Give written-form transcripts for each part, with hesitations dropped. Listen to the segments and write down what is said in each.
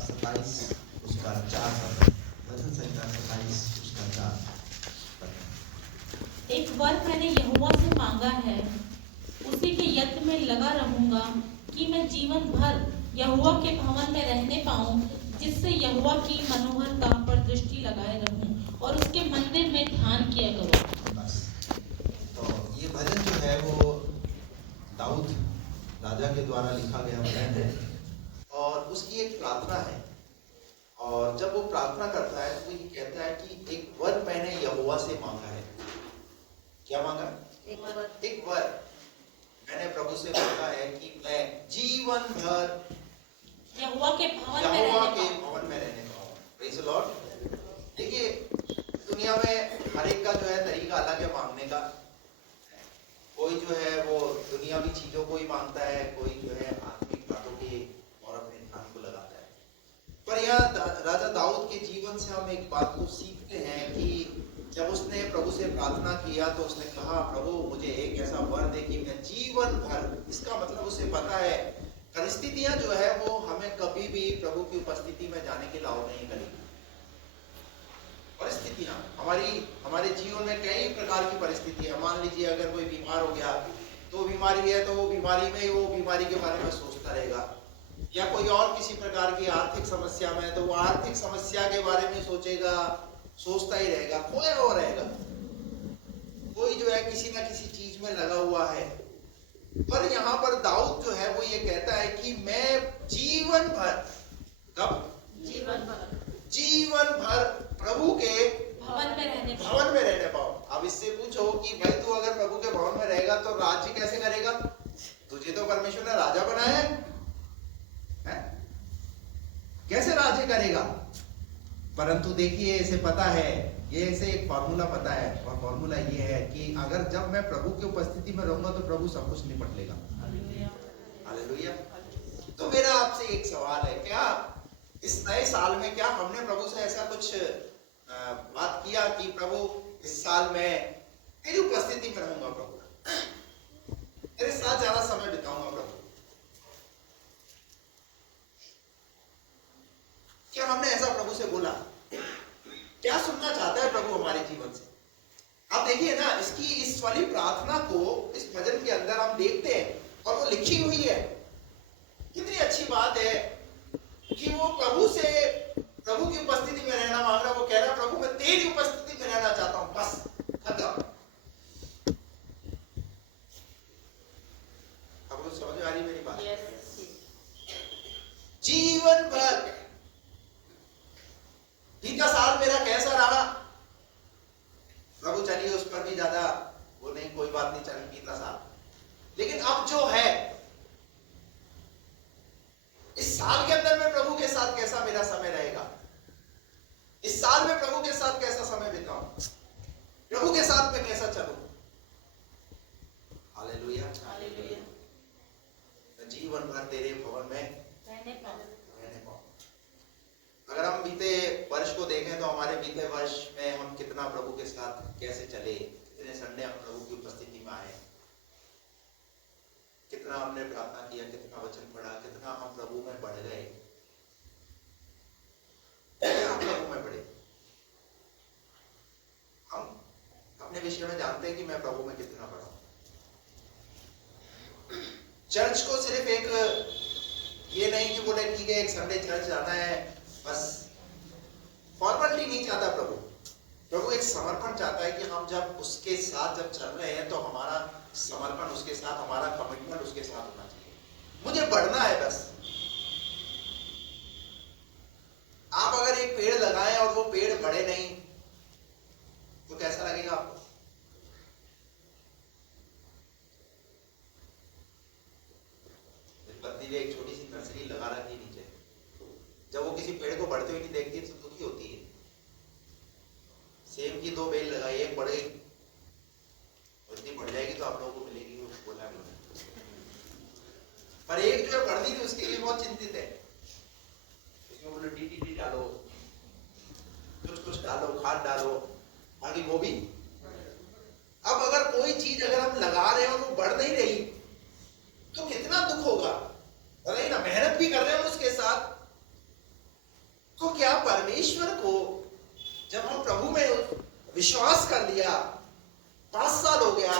27 उसका 4 पद। भजन संहिता 27 उसका 4 पद। एक वर मैंने यहोवा से मांगा है, उसी के यत्न में लगा रहूंगा कि मैं जीवन भर यहोवा के भवन में रहने पाऊं, जिससे यहोवा की मनोहरता पर दृष्टि लगाए रहूं और उसके मंदिर में ध्यान किया करूं। बस। तो ये भजन जो है वो दाऊद राजा के द्वारा लिखा गया भजन है और उसकी एक प्रार्थना है। और जब वो प्रार्थना करता है तो ये कहता है कि एक वर मैंने यहोवा से मांगा है। क्या मांगा? एक वर मैंने प्रभु से मांगा है कि मैं जीवन भर यहोवा के भवन में रहने पाऊं। Praise the Lord. देखिए, दुनिया में हर एक का जो है तरीका अलग है मांगने का। कोई जो है वो दुनियावी चीजों को ही मांगता है, कोई जो है आत्मिक बातों की और अपने ध्यान को लगाता है। पर यहाँ राजा दाऊद के जीवन से हम एक बात को सीखते हैं कि जब उसने प्रभु से प्रार्थना किया तो उसने कहा, प्रभु मुझे एक ऐसा वर दे कि मैं जीवन भर। इसका मतलब उसे पता है परिस्थितियां जो है वो हमें कभी भी प्रभु की उपस्थिति में जाने के लायक नहीं करेगी। परिस्थितियां हमारे जीवन में कई प्रकार की परिस्थितियां। मान लीजिए अगर कोई बीमार हो गया तो बीमारी है तो वो बीमारी में वो बीमारी के बारे में सोचता रहेगा, या कोई और किसी प्रकार की आर्थिक समस्या में तो वो आर्थिक समस्या के बारे में सोचेगा, सोचता ही रहेगा, खोया हुआ रहेगा। कोई जो है किसी ना किसी चीज में लगा हुआ है। पर यहाँ पर दाऊद जो है वो ये कहता है कि मैं जीवन भर, कब? जीवन भर प्रभु के भवन में रहने पाऊं। अब इससे पूछो कि भाई तू अगर प्रभु के भवन में रहेगा तो राज्य कैसे करेगा? तुझे तो परमेश्वर ने राजा बनाया है? कैसे राज्य करेगा? परंतु देखिए, इसे पता है, ये इसे एक फॉर्मूला पता है, और फॉर्मूला ये है कि अगर जब मैं प्रभु की उपस्थिति में रहूंगा तो प्रभु सब कुछ निपट लेगा। हालेलुया। तो मेरा आपसे एक सवाल है, क्या इस नए साल में क्या हमने प्रभु से ऐसा कुछ बात किया कि प्रभु इस साल में तेरी उपस्थिति में रहूंगा, प्रभु तेरे साथ ज्यादा समय बिताऊंगा प्रभु? क्या हमने ऐसा प्रभु से बोला? क्या सुनना चाहता है प्रभु हमारे जीवन से? आप देखिए ना, इस वाली प्रार्थना को इस भजन के अंदर हम देखते हैं और वो लिखी हुई है। कितनी अच्छी बात है कि वो प्रभु की उपस्थिति में रहना मांग रहा। वो कह रहा, प्रभु मैं तेरी उपस्थिति में रहना चाहता हूं, बस खत्म। अब समझ आ रही मेरी बात? जीवन भर। बीता साल मेरा कैसा रहा प्रभु? चलिए उस पर भी ज्यादा वो नहीं, कोई बात नहीं, चलिए बीता साल। लेकिन अब जो है इस साल के अंदर में प्रभु के साथ कैसा मेरा समय रहेगा? इस साल में प्रभु के साथ कैसा समय बिताऊं? प्रभु के साथ में कैसा चलूं? हालेलुया। जीवन भर तेरे भवन में रहने पाऊं। अगर हम बीते वर्ष को देखें तो हमारे बीते वर्ष में हम कितना प्रभु के साथ कैसे चले, कितने संडे हम प्रभु की उपस्थिति में आए, कितना हमने प्रार्थना किया, कितना वचन पढ़ा, कितना हम प्रभु में बढ़ गए, हम प्रभु में बढ़े। हम अपने विषय में जानते हैं कि मैं प्रभु में कितना बढ़ा। चर्च को सिर्फ एक ये नहीं कि बोले ठीक है एक संडे चर्च जाना है, बस फॉर्मेलिटी नहीं चाहता प्रभु। प्रभु एक समर्पण चाहता है कि हम जब उसके साथ जब चल रहे हैं तो हमारा समर्पण उसके साथ, हमारा कमिटमेंट उसके साथ होना चाहिए। मुझे बढ़ना है बस। आप अगर एक पेड़ लगाएं और वो पेड़ बढ़े नहीं तो कैसा लगेगा आपको? पत्नी ने एक छोटी सी नर्सरी लगा रखी नीचे, जब वो किसी पेड़ को बढ़ते हुए नहीं देखती तो दुखी होती है। सेब की 2 बेल लगाई, एक बढ़े, इतनी बढ़ जाएगी तो आप लोगों को मिलेगी, वो बोला नहीं। पर एक जो है बढ़ती थी उसके लिए बहुत चिंतित है। उसमें बोले डीडीटी डालो, कुछ डालो, खाद डालो, आगे गोभी। अब अगर कोई चीज अगर हम लगा रहे हैं और वो बढ़ नहीं रही तो कितना दुख होगा, नहीं ना? मेहनत भी कर रहे हैं उसके साथ, तो क्या परमेश्वर को जब हम प्रभु में विश्वास कर लिया, 5 साल हो गया,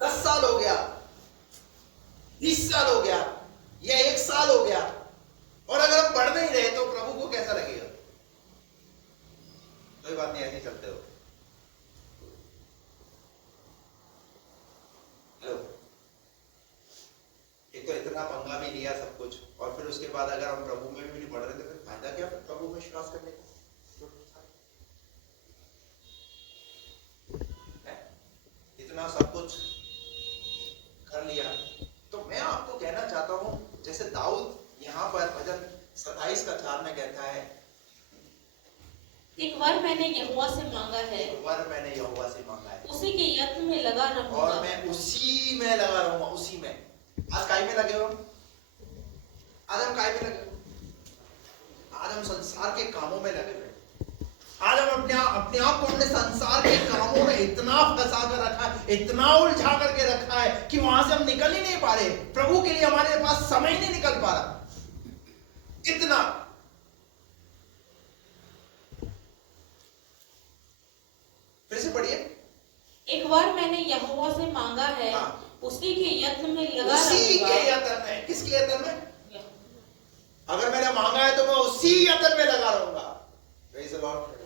10 साल हो गया, 20 साल हो गया या 1 साल हो गया, और अगर हम बढ़ नहीं रहे तो प्रभु को कैसा लगेगा? कोई बात नहीं, ऐसे चलते हो। हेलो, एक तो इतना पंगा भी लिया सब कुछ, और फिर उसके बाद अगर हम प्रभु में भी नहीं बढ़ रहे तो फिर फायदा क्या फिर प्रभु में विश्वास करने का? इतना सब कुछ कर लिया। तो मैं आपको कहना चाहता हूं, जैसे दाऊद यहां पर भजन 27 का 4 में कहता है, एक बार मैंने यहोवा से मांगा है, एक बार मैंने यहोवा से मांगा है, उसी के यत्न में लगा रहूंगा, और मैं उसी में लगा रहूंगा। उसी में आज काय में लगे हो? आज हम काय में लगे हो? आज हम संसार के कामों में लगे हुए। आज हम अपने आप को हमने संसार के कामों में इतना फंसा कर रखा है, इतना उलझा करके रखा है कि वहां से हम निकल ही नहीं पा रहे। प्रभु के लिए हमारे पास समय नहीं निकल पा रहा। इतना फिर से पढ़िए। एक बार मैंने यहोवा से मांगा है, हाँ। उसी के यत्न में लगा उसी रहूंगा। के यत्न में, किसके यत्न में? अगर मैंने मांगा है तो मैं उसी यत्न में लगा रहूंगा। Praise the Lord.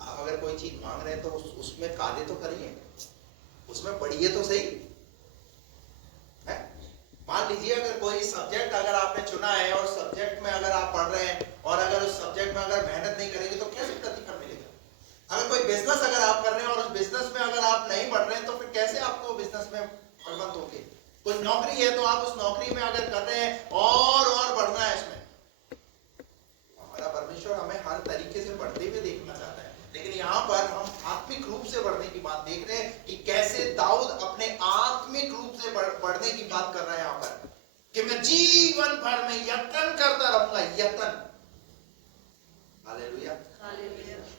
आप अगर कोई चीज मांग रहे हैं तो उसमें कार्य तो करिए, उसमें पढ़िए तो सही है। मान लीजिए अगर कोई सब्जेक्ट अगर आपने चुना है और सब्जेक्ट में अगर आप पढ़ रहे हैं और अगर उस सब्जेक्ट में अगर मेहनत नहीं करेंगे तो कैसे प्रतिफल मिलेगा? अगर कोई बिजनेस अगर आप कर रहे हैं और उस बिजनेस में अगर आप नहीं पढ़ रहे हैं तो फिर कैसे आपको बिजनेस में फलवंत होंगे? कोई नौकरी है तो आप उस नौकरी में अगर कर रहे हैं और बढ़ना है इसमें। हमारा परमेश्वर हमें हर तरीके से बढ़ते हुए देखना चाहता है, लेकिन यहाँ पर हम आत्मिक रूप से बढ़ने की बात देख रहे हैं कि कैसे दाऊद अपने आत्मिक रूप से बढ़ने की बात कर रहा है यहाँ पर, कि मैं जीवन भर में यत्न करता रहूंगा। यत्न, हालेलुया।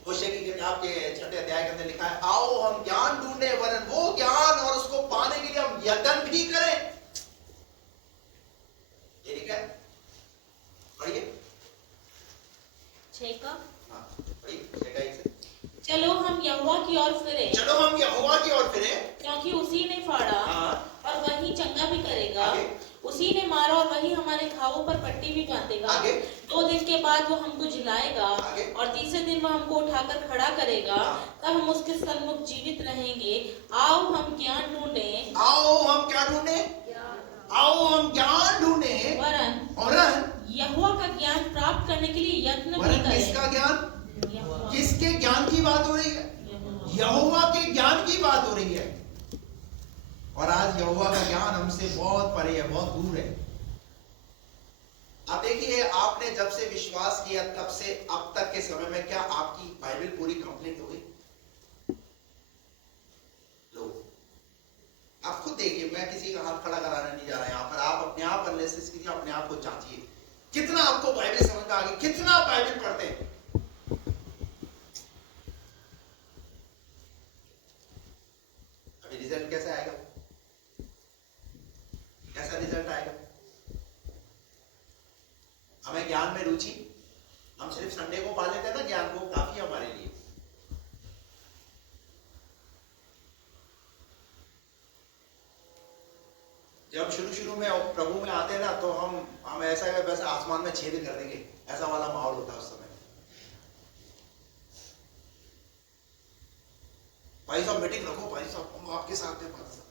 होशे की किताब के 6 अध्याय के अंदर लिखा है, आओ हम ज्ञान ढूंढे, वरन वो ज्ञान और उसको पाने के लिए हम यत्न भी करें। ये लिखा है, पढ़िए 6 का। हाँ, पढ़िए 6 का 1 से। चलो हम यहोवा की ओर फिरे, चलो हम यहोवा की ओर फिरे, क्योंकि उसी ने फाड़ा और वही चंगा भी करेगा। आगे। उसी ने मारा और वही हमारे घावों पर पट्टी भी बांधेगा। आगे। 2 दिन के बाद वो हमको जिलाएगा आगे। और तीसरे दिन वो हमको उठाकर खड़ा करेगा। तब हम उसके सन्मुख जीवित रहेंगे। आओ हम ज्ञान ढूंढें, आओ हम क्या ढूंढे? आओ हम ज्ञान ढूंढे, वरन यहोवा का ज्ञान प्राप्त करने के लिए यत्न भी वरन करें। किसका ज्ञान? यहोवा। किसके ज्ञान की बात हो रही है? यहोवा के ज्ञान की बात हो रही है। और आज यहोवा का ज्ञान हमसे बहुत परे है, बहुत दूर है। आप देखिए, आपने जब से विश्वास किया तब से अब तक के समय में क्या आपकी बाइबल पूरी कंप्लीट हो गई? लो, आप खुद देखिए, मैं किसी का हाथ खड़ा कराने नहीं जा रहा यहाँ पर। आप अपने आप एनालिसिस कीजिए, अपने आप को जांचिए, कितना आपको बाइबल समझ में आ गई, कितना आप बाइबल पढ़ते हैं। अभी रिजल्ट कैसा आएगा? कैसा रिजल्ट आएगा? हमें ज्ञान में रुचि, हम सिर्फ संडे को पा लेते हैं ना, ज्ञान को काफी हमारे लिए। जब शुरू में प्रभु में आते हैं ना तो हम ऐसा है वैसे आसमान में छेद कर देंगे, ऐसा वाला माहौल होता है उस समय। भाई साहब मीटिंग रखो, भाई साहब हम आपके साथ हैं, भाई साहब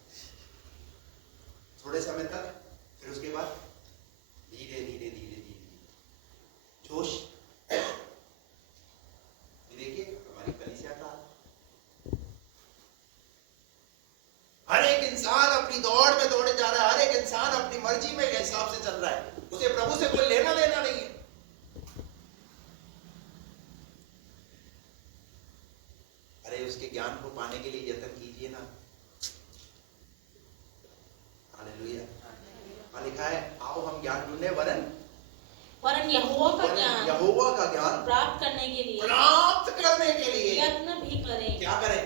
थोड़े समय तक, फिर उसके बाद धीरे धीरे जोश। देखिए हमारी कलीसिया का हर एक इंसान अपनी दौड़ में दौड़े जा रहा है, हर एक इंसान अपनी मर्जी में के हिसाब से चल रहा है, उसे प्रभु से कोई लेना देना नहीं है। अरे उसके ज्ञान को पाने के लिए यत्न कीजिए ना। हालेलुया। लिखा है, आओ हम ज्ञान ढूंढे, वरन यहोवा का ज्ञान प्राप्त करने के लिए यत्न भी करें। क्या करें?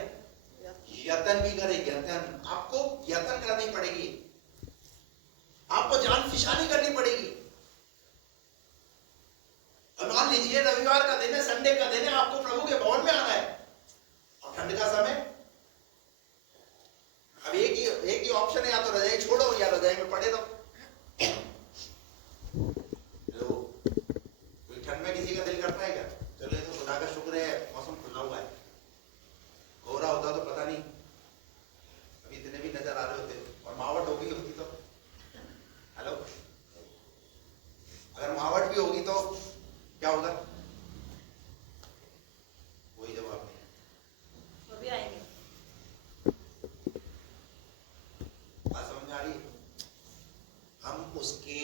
यत्न भी करें। यत्न, आपको यत्न करनी पड़ेगी, आपको जान फिशानी करनी पड़ेगी। अब मान लीजिए रविवार का दिन है, संडे का दिन है, आपको प्रभु के भवन में आना है और ठंड का समय। अब एक ही ऑप्शन है, या तो रजाई छोड़ो या रजाई में पड़े रहो। हेलो, कोई ठंड में किसी का दिल करता है क्या? चलो ये तो खुदा का शुक्र है मौसम खुला हुआ है, हो रहा होता तो पता नहीं अभी इतने भी नजर आ रहे होते, और मावट हो गई होती तो। हेलो, अगर मावट भी होगी तो क्या होगा? कोई जवाब नहीं। वो भी आएंगे। बात समझ में आ रही है? हम उसके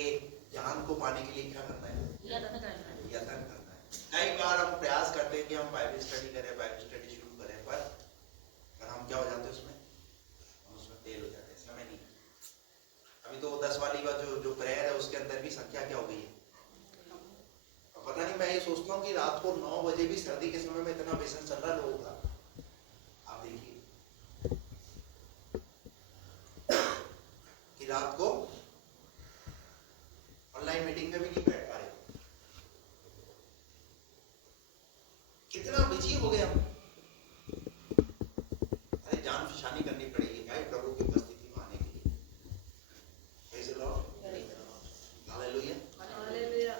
ज्ञान को पाने के लिए क्या करना है? यत्न करना है। यत्न करना है। कई बार हम प्रयास करते हैं कि हम बाइबल स्टडी करें, बाइबल स्टडी शुरू करें, पर हम क्या हो जाते हैं उसमें? हम उसमें फेल हो जाते हैं, समय नहीं। अभी तो 10 वाली का जो प्रेयर है उसके अंदर भी संख्या क्या हो गई है? पता नहीं, मैं ये सोचता हूँ कि रात को 9 बजे भी सर्दी के समय में इतना बेसन चल रहा है लोगों का। आप देखिए कि रात को ऑनलाइन मीटिंग में भी नहीं बैठ पा रहे, कितना बिजी हो गए हम। अरे जान फिशानी करनी पड़ेगी भाई प्रभु की उपस्थिति में आने के लिए। Praise the Lord, hallelujah. Hallelujah.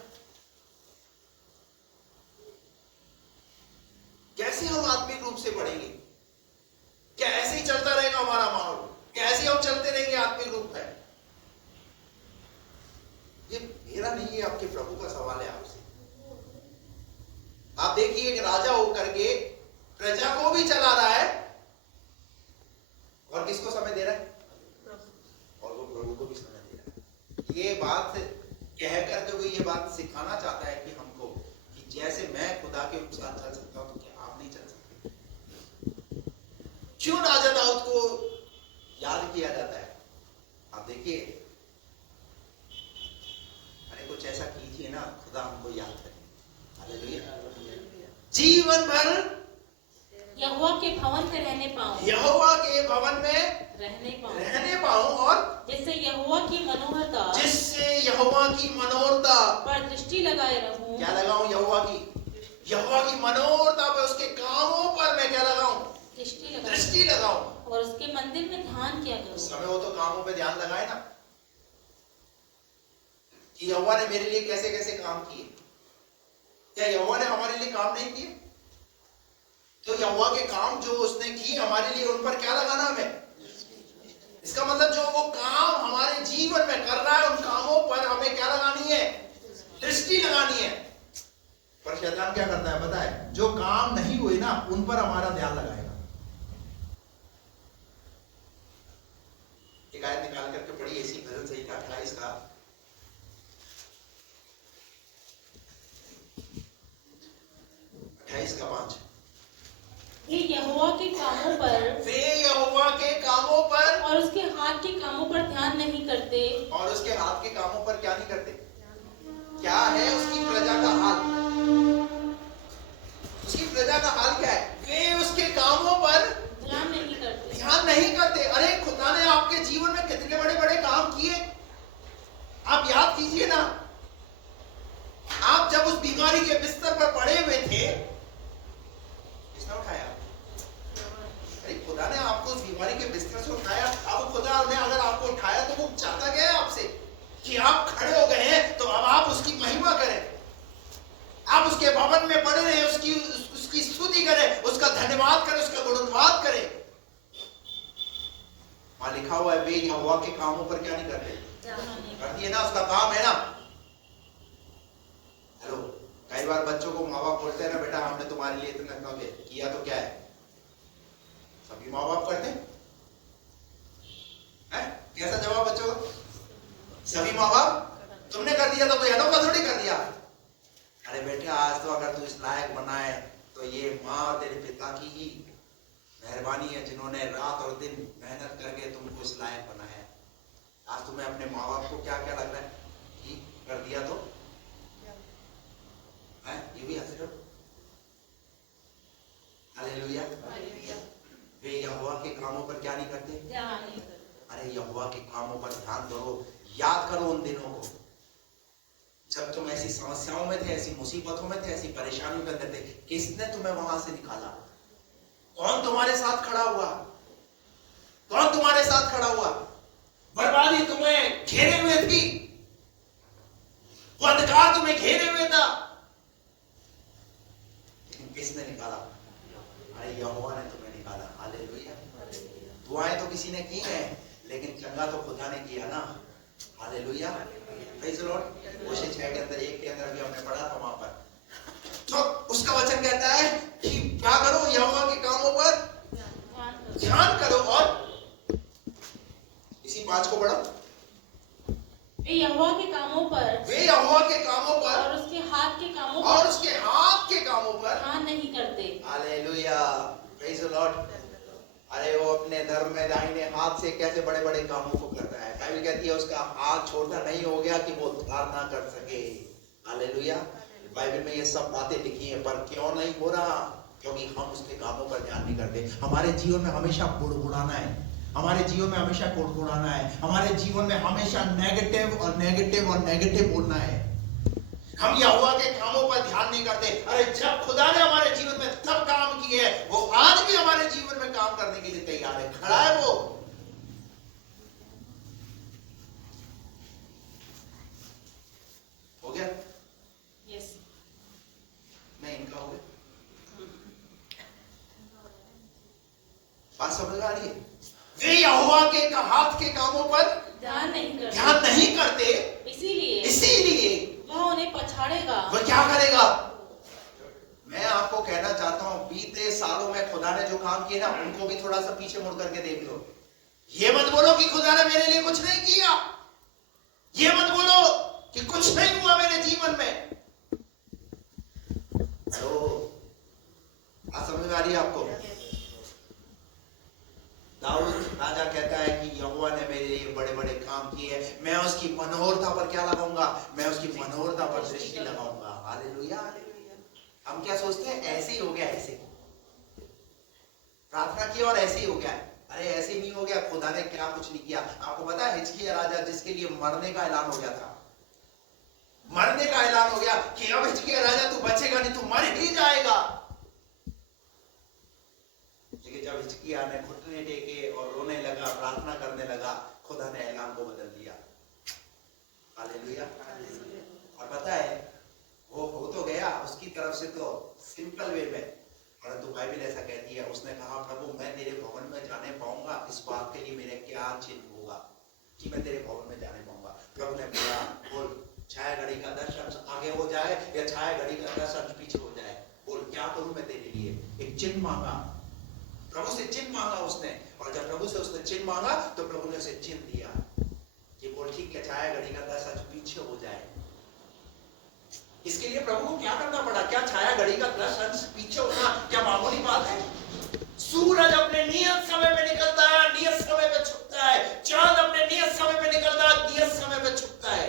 कैसे हम आत्मिक रूप से बढ़ेंगे? क्या ऐसे ही चलता रहेगा हमारा माहौल? कैसे हम चलते रहेंगे आत्मिक रूप में? ये मेरा नहीं है, आपके प्रभु का सवाल है आपसे। आप देखिए एक राजा होकर के प्रजा को भी चला रहा है और किसको समय दे रहा है? और वो प्रभु को भी समय दे रहा है। ये बात कह करके वो ये बात सिखाना चाहता है कि हमको कि जैसे मैं खुदा के साथ चल सकता हूं तो क्या आप नहीं चल सकते? क्यों राजा दाऊद को याद किया जाता है? आप देखिए, अरे कुछ ऐसा कीजिए ना, खुदा हमको याद करे। हालेलुया। जीवन भर यहोवा के भवन में रहने पाऊं, यहोवा के भवन में रहने पाऊं और जिससे यहोवा की मनोहरता पर दृष्टि लगाए रहूं। क्या लगाऊं? यहोवा की मनोहरता पे, उसके कामों पर मैं क्या लगाऊं? दृष्टि लगाऊं। और उसके मंदिर में ध्यान किया करूं। उस समय वो तो कामों पे ध्यान लगाए ना, कि यहोवा ने मेरे लिए कैसे कैसे काम किए। क्या यहोवा ने हमारे लिए काम नहीं किए? तो यहोवा के काम जो उसने किए हमारे लिए, उन पर क्या लगाना हमें? इसका मतलब जो वो काम हमारे जीवन में कर रहा है, उन कामों पर हमें क्या लगानी है? दृष्टि लगानी है। पर शैतान क्या करता है पता है? जो काम नहीं हुए ना, उन पर हमारा ध्यान लगाएगा। एक आयत निकाल करके पढ़ी, ऐसी भजन संहिता 28 का 5। वे यहोवा के कामों पर और उसके हाथ के कामों पर ध्यान नहीं करते। और उसके हाथ के कामों पर क्या नहीं करते? क्या है उसकी प्रजा का हाल? उसकी प्रजा का हाल क्या है? वे उसके कामों पर ध्यान नहीं करते। अरे खुदा ने आपके जीवन में कितने बड़े बड़े काम किए, आप याद कीजिए ना। आप जब उस बीमारी के बिस्तर पर पड़े हुए थे, किसने उठाया? अरे खुदा ने आपको उस बीमारी के बिस्तर से उठाया। अब खुदा ने अगर आपको उठाया तो वो चाहता क्या है आपसे? कि आप खड़े हो गए हैं तो अब आप उसकी महिमा करें, आप उसके भवन में पड़े रहे, उसकी स्तुति करें, उसका धन्यवाद करें, उसका गुणगान करें। वहां लिखा हुआ है वे यहोवा के कामों पर क्या नहीं करते? कर दिए ना, उसका काम है ना। हेलो, कई बार बच्चों को माँ बाप बोलते हैं ना, बेटा हमने तुम्हारे लिए इतना किया, तो क्या है? सभी माँ बाप करते हैं? कैसा जवाब बच्चों का? सभी माँ बाप। तुमने कर दिया तो कोई अनोखा थोड़ी कर दिया। अरे बेटे, आज तो अगर तू इस लायक बना है तो ये माँ और तेरे पिता की ही मेहरबानी है, जिन्होंने रात और दिन मेहनत करके तुमको इस लायक बनाया है। आज तुम्हें अपने माँ बाप को क्या क्या लग रहा है कि कर दिया तो है? ये भी हंस रहे हो? हालेलुया। वे यहोवा के कामों पर क्या नहीं करते? अरे यहोवा के कामों पर ध्यान करो, याद करो उन दिनों को जब तुम ऐसी समस्याओं में थे, ऐसी मुसीबतों में थे, ऐसी परेशानियों के अंदर थे, किसने तुम्हें वहां से निकाला? कौन तुम्हारे साथ खड़ा हुआ? कौन तुम्हारे साथ खड़ा हुआ? बर्बादी तुम्हें घेरे हुए थी, वो अंधकार तुम्हें घेरे हुए था, लेकिन किसने निकाला? अरे यहोवा ने तुम्हें निकाला। हालेलुया। दुआएं तो किसी ने की है, लेकिन चंगा तो खुदा ने किया ना। Hallelujah. Praise the Lord. Hosea 6 के अंदर 1 के अंदर भी हमने पढ़ा था वहां पर, तो उसका वचन कहता है कि क्या करो? यहोवा के कामों पर ध्यान करो। और इसी 5 को पढ़ो। वे यहोवा के कामों पर, वे यहोवा के कामों पर और उसके हाथ के कामों और पर उसके हाथ के कामों पर ध्यान नहीं करते। हालेलुया। Praise the Lord. अरे वो अपने धर्म में दाहिने हाथ से कैसे बड़े बड़े कामों को करता है। बाइबल कहती है उसका हाथ छोटा नहीं हो गया कि वो उद्धार ना कर सके। हालेलुया। बाइबल में ये सब बातें लिखी हैं, पर क्यों नहीं हो रहा? क्योंकि हम उसके कामों पर ध्यान नहीं करते। हमारे जीवन में हमेशा बुड़बुड़ाना है, हमारे जीवन में हमेशा कुड़कुड़ाना है, हमारे जीवन में हमेशा नेगेटिव और नेगेटिव और नेगेटिव बोलना है। हम यहोवा के कामों पर ध्यान नहीं करते। अरे जब खुदा ने हमारे जीवन में तब काम किए हैं, वो आज भी हमारे जीवन में काम करने के लिए तैयार है, खड़ा है वो। हो गया? यस। नहीं, इनका हो गया। बात समझ आ रही है? वे यहोवा के हाथ के कामों पर ध्यान नहीं करते, इसीलिए वह उन्हें पछाड़ेगा। वह क्या करेगा? मैं आपको कहना चाहता हूं, बीते सालों में खुदा ने जो काम किए ना, उनको भी थोड़ा सा पीछे मुड़ करके देख लो। ये मत बोलो कि खुदा ने मेरे लिए कुछ नहीं किया, ये मत बोलो कि कुछ नहीं हुआ मेरे जीवन में। तो आज समझ में आ रही है आपको? दाऊद राजा कहता है कि यहोवा ने मेरे लिए बड़े बड़े काम किए, मैं उसकी मनोहरता पर क्या लगाऊंगा? मैं उसकी मनोहरता पर दृष्टि लगाऊंगा। हालेलुया। हम क्या सोचते हैं? ऐसे ही हो गया, ऐसे प्रार्थना की और ऐसे ही हो गया। अरे ऐसे नहीं हो गया, खुदा ने क्या कुछ नहीं किया। आपको पता है हिजकिय्याह राजा, जिसके लिए मरने का ऐलान हो गया था, मरने का ऐलान हो गया कि अब हिजकिय्याह राजा तू बचेगा नहीं, तू मर ही जाएगा। लेकिन जब हिजकिय्याह ने घुटने टेके और रोने लगा, प्रार्थना करने लगा, खुदा ने ऐलान को बदल दिया। हालेलुया। और पता है वो हो तो गया उसकी तरफ से तो सिंपल वे में, परंतु बाइबल ऐसा कहती है, उसने कहा प्रभु मैं तेरे भवन में जाने पाऊंगा, इस बात के लिए मेरे क्या चिन्ह होगा कि मैं तेरे भवन में जाने पाऊंगा? प्रभु ने बोला बोल, छाया घड़ी का 10 अंश आगे हो जाए या छाया घड़ी का 10 अंश पीछे हो जाए, बोल क्या करूं मैं तेरे लिए? एक चिन्ह मांगा, प्रभु से चिन्ह मांगा उसने। और जब प्रभु से उसने चिन्ह मांगा तो प्रभु ने उसे चिन्ह दिया कि बोल ठीक है, छाया घड़ी का 10 अंश पीछे हो जाए। इसके लिए प्रभु को क्या करना पड़ा? क्या छाया घड़ी का 10 अंश पीछे होना क्या मामूली बात है? सूरज अपने नियत समय पे निकलता है, नियत समय पे छुपता है। चांद अपने नियत समय पे निकलता है, नियत समय पे छुपता है।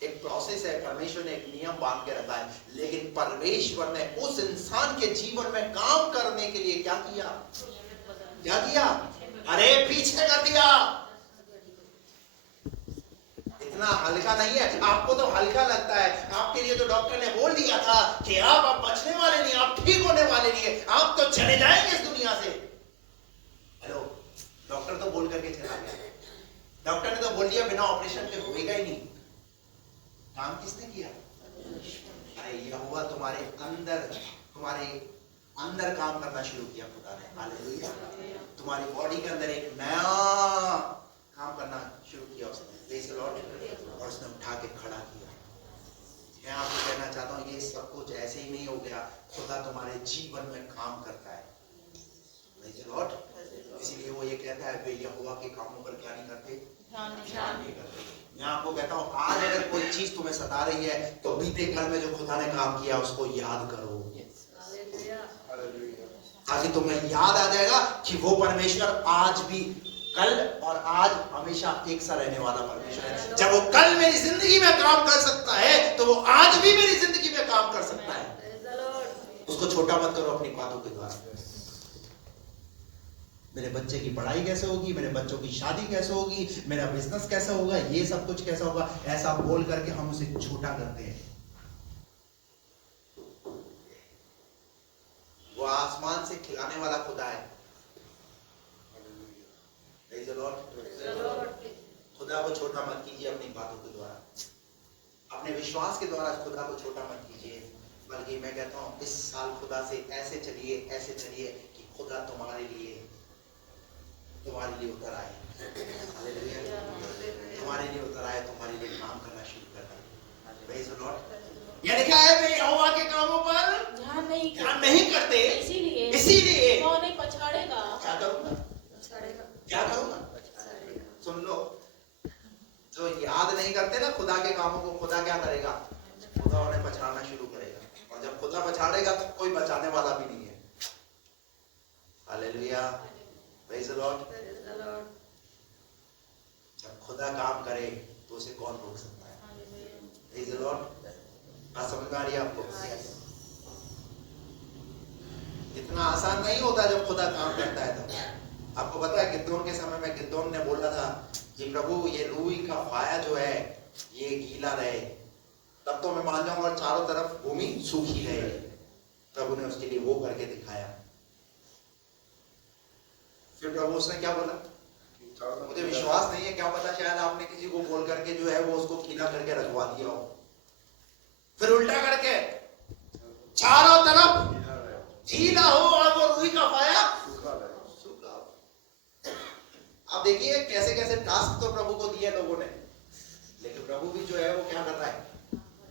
एक प्रोसेस है, परमेश्वर ने एक नियम बांध के रखा है, लेकिन परमेश्वर ने उस इंसान के जीवन में काम करने के लिए क्या किया? क्या किया? अरे पीछे कर दिया। इतना हल्का नहीं है, आपको तो हल्का लगता है। आपके लिए तो डॉक्टर ने बोल दिया था कि आप अब बचने वाले नहीं, आप ठीक होने वाले नहीं है, आप तो चले जाएंगे इस दुनिया से। हेलो, डॉक्टर तो बोल करके चला गया, डॉक्टर ने तो बोल दिया बिना ऑपरेशन के होएगा ही नहीं। काम किसने किया? अरे यहोवा तुम्हारे अंदर काम करना शुरू किया खुदा ने। हालेलुया। तुम्हारी बॉडी के अंदर एक नया काम करना शुरू किया उसने, प्रेज़ द लॉर्ड, और उसने उठा के खड़ा किया। मैं आपको कहना चाहता हूँ ये सब कुछ ऐसे ही नहीं हो गया, खुदा तुम्हारे जीवन में काम करता है। Praise the Lord. इसीलिए वो ये कहता है वे यहोवा के कामों पर क्या नहीं करते? ध्यान नहीं करते। मैं आपको कहता हूँ आज अगर कोई चीज तुम्हें सता रही है तो बीते कल में जो खुदा ने काम किया उसको याद करो, ताकि तुम्हें याद आ जाएगा कि वो परमेश्वर आज भी, कल और आज हमेशा एक सा रहने वाला परमेश्वर है। जब वो कल मेरी जिंदगी में काम कर सकता है तो वो आज भी मेरी जिंदगी में काम कर सकता है। उसको छोटा मत करो अपनी बातों के द्वारा। मेरे बच्चे की पढ़ाई कैसे होगी, मेरे बच्चों की शादी कैसे होगी, मेरा बिजनेस कैसा होगा, ये सब कुछ कैसा होगा, ऐसा बोल करके हम उसे छोटा करते हैं। वो आसमान से खिलाने वाला खुदा है। Praise the Lord। खुदा को छोटा मत कीजिए अपनी बातों के द्वारा, अपने विश्वास के द्वारा खुदा को छोटा मत कीजिए, बल्कि मैं कहता हूं इस साल खुदा से ऐसे चलिए कि खुदा तुम्हारे लिए उतर आए। हालेलुया। तुम्हारे लिए उतर आए, तुम्हारे लिए काम करना शुरू कर दे। Praise the Lord। ये लिखा है वे यहोवा के कामों पर ध्यान नहीं करते, इसीलिए वो उन्हें पछाड़ेगा। क्या करूंगा? सुन लो, जो याद नहीं करते ना खुदा के कामों को, खुदा क्या करेगा? खुदा उन्हें पछाड़ना शुरू करेगा, और जब खुदा पछाड़ेगा तो कोई बचाने वाला भी नहीं है। हालेलुया। Praise the Lord. जब खुदा काम करे तो उसे कौन रोक सकता है? Praise the Lord. बात समझ में आ रही है आपको? इतना आसान नहीं होता जब खुदा काम करता है। तो आपको पता है गिदोन के समय में गिदोन ने बोला था कि प्रभु ये रूई का फाया जो है ये गीला रहे, तब तो मैं मान जाऊंगा और चारों तरफ भूमि सूखी रहे। प्रभु ने उसके लिए वो करके दिखाया। फिर प्रभु उसने क्या बोला? मुझे विश्वास नहीं है, क्या पता शायद आपने किसी को बोल करके जो है वो उसको गीला करके रखवा दिया हो। फिर उल्टा करके चारों तरफ गीला हो और वो रूई का फाया सूखा। आप देखिए कैसे कैसे टास्क तो प्रभु को दिए लोगों ने, लेकिन प्रभु भी जो है वो क्या करता है?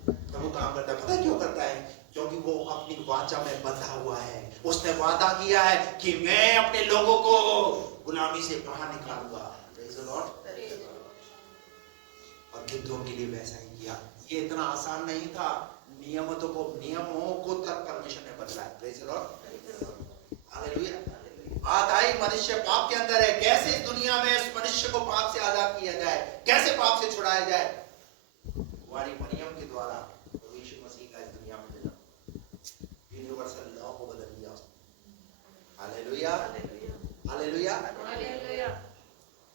प्रभु काम करता है। पता है क्यों करता है? क्योंकि वो अपनी वाचा में बंधा हुआ है। उसने वादा किया है कि मैं अपने लोगों को गुलामी से बाहर निकालूंगा। Praise the Lord. और गिदोन के लिए वैसा ही किया। ये इतना आसान नहीं था। नियमों को तक परमेश्वर ने बदला है। Praise the Lord. हालेलुया। बात आई मनुष्य पाप के अंदर है, कैसे इस दुनिया में उस मनुष्य को पाप से आजाद किया जाए, कैसे पाप से छुड़ाया जाए? कुंवारी मरियम के द्वारा यीशु मसीह का इस दुनिया में यूनिवर्सल लॉ को बदल दिया। हालेलुया। हालेलुया।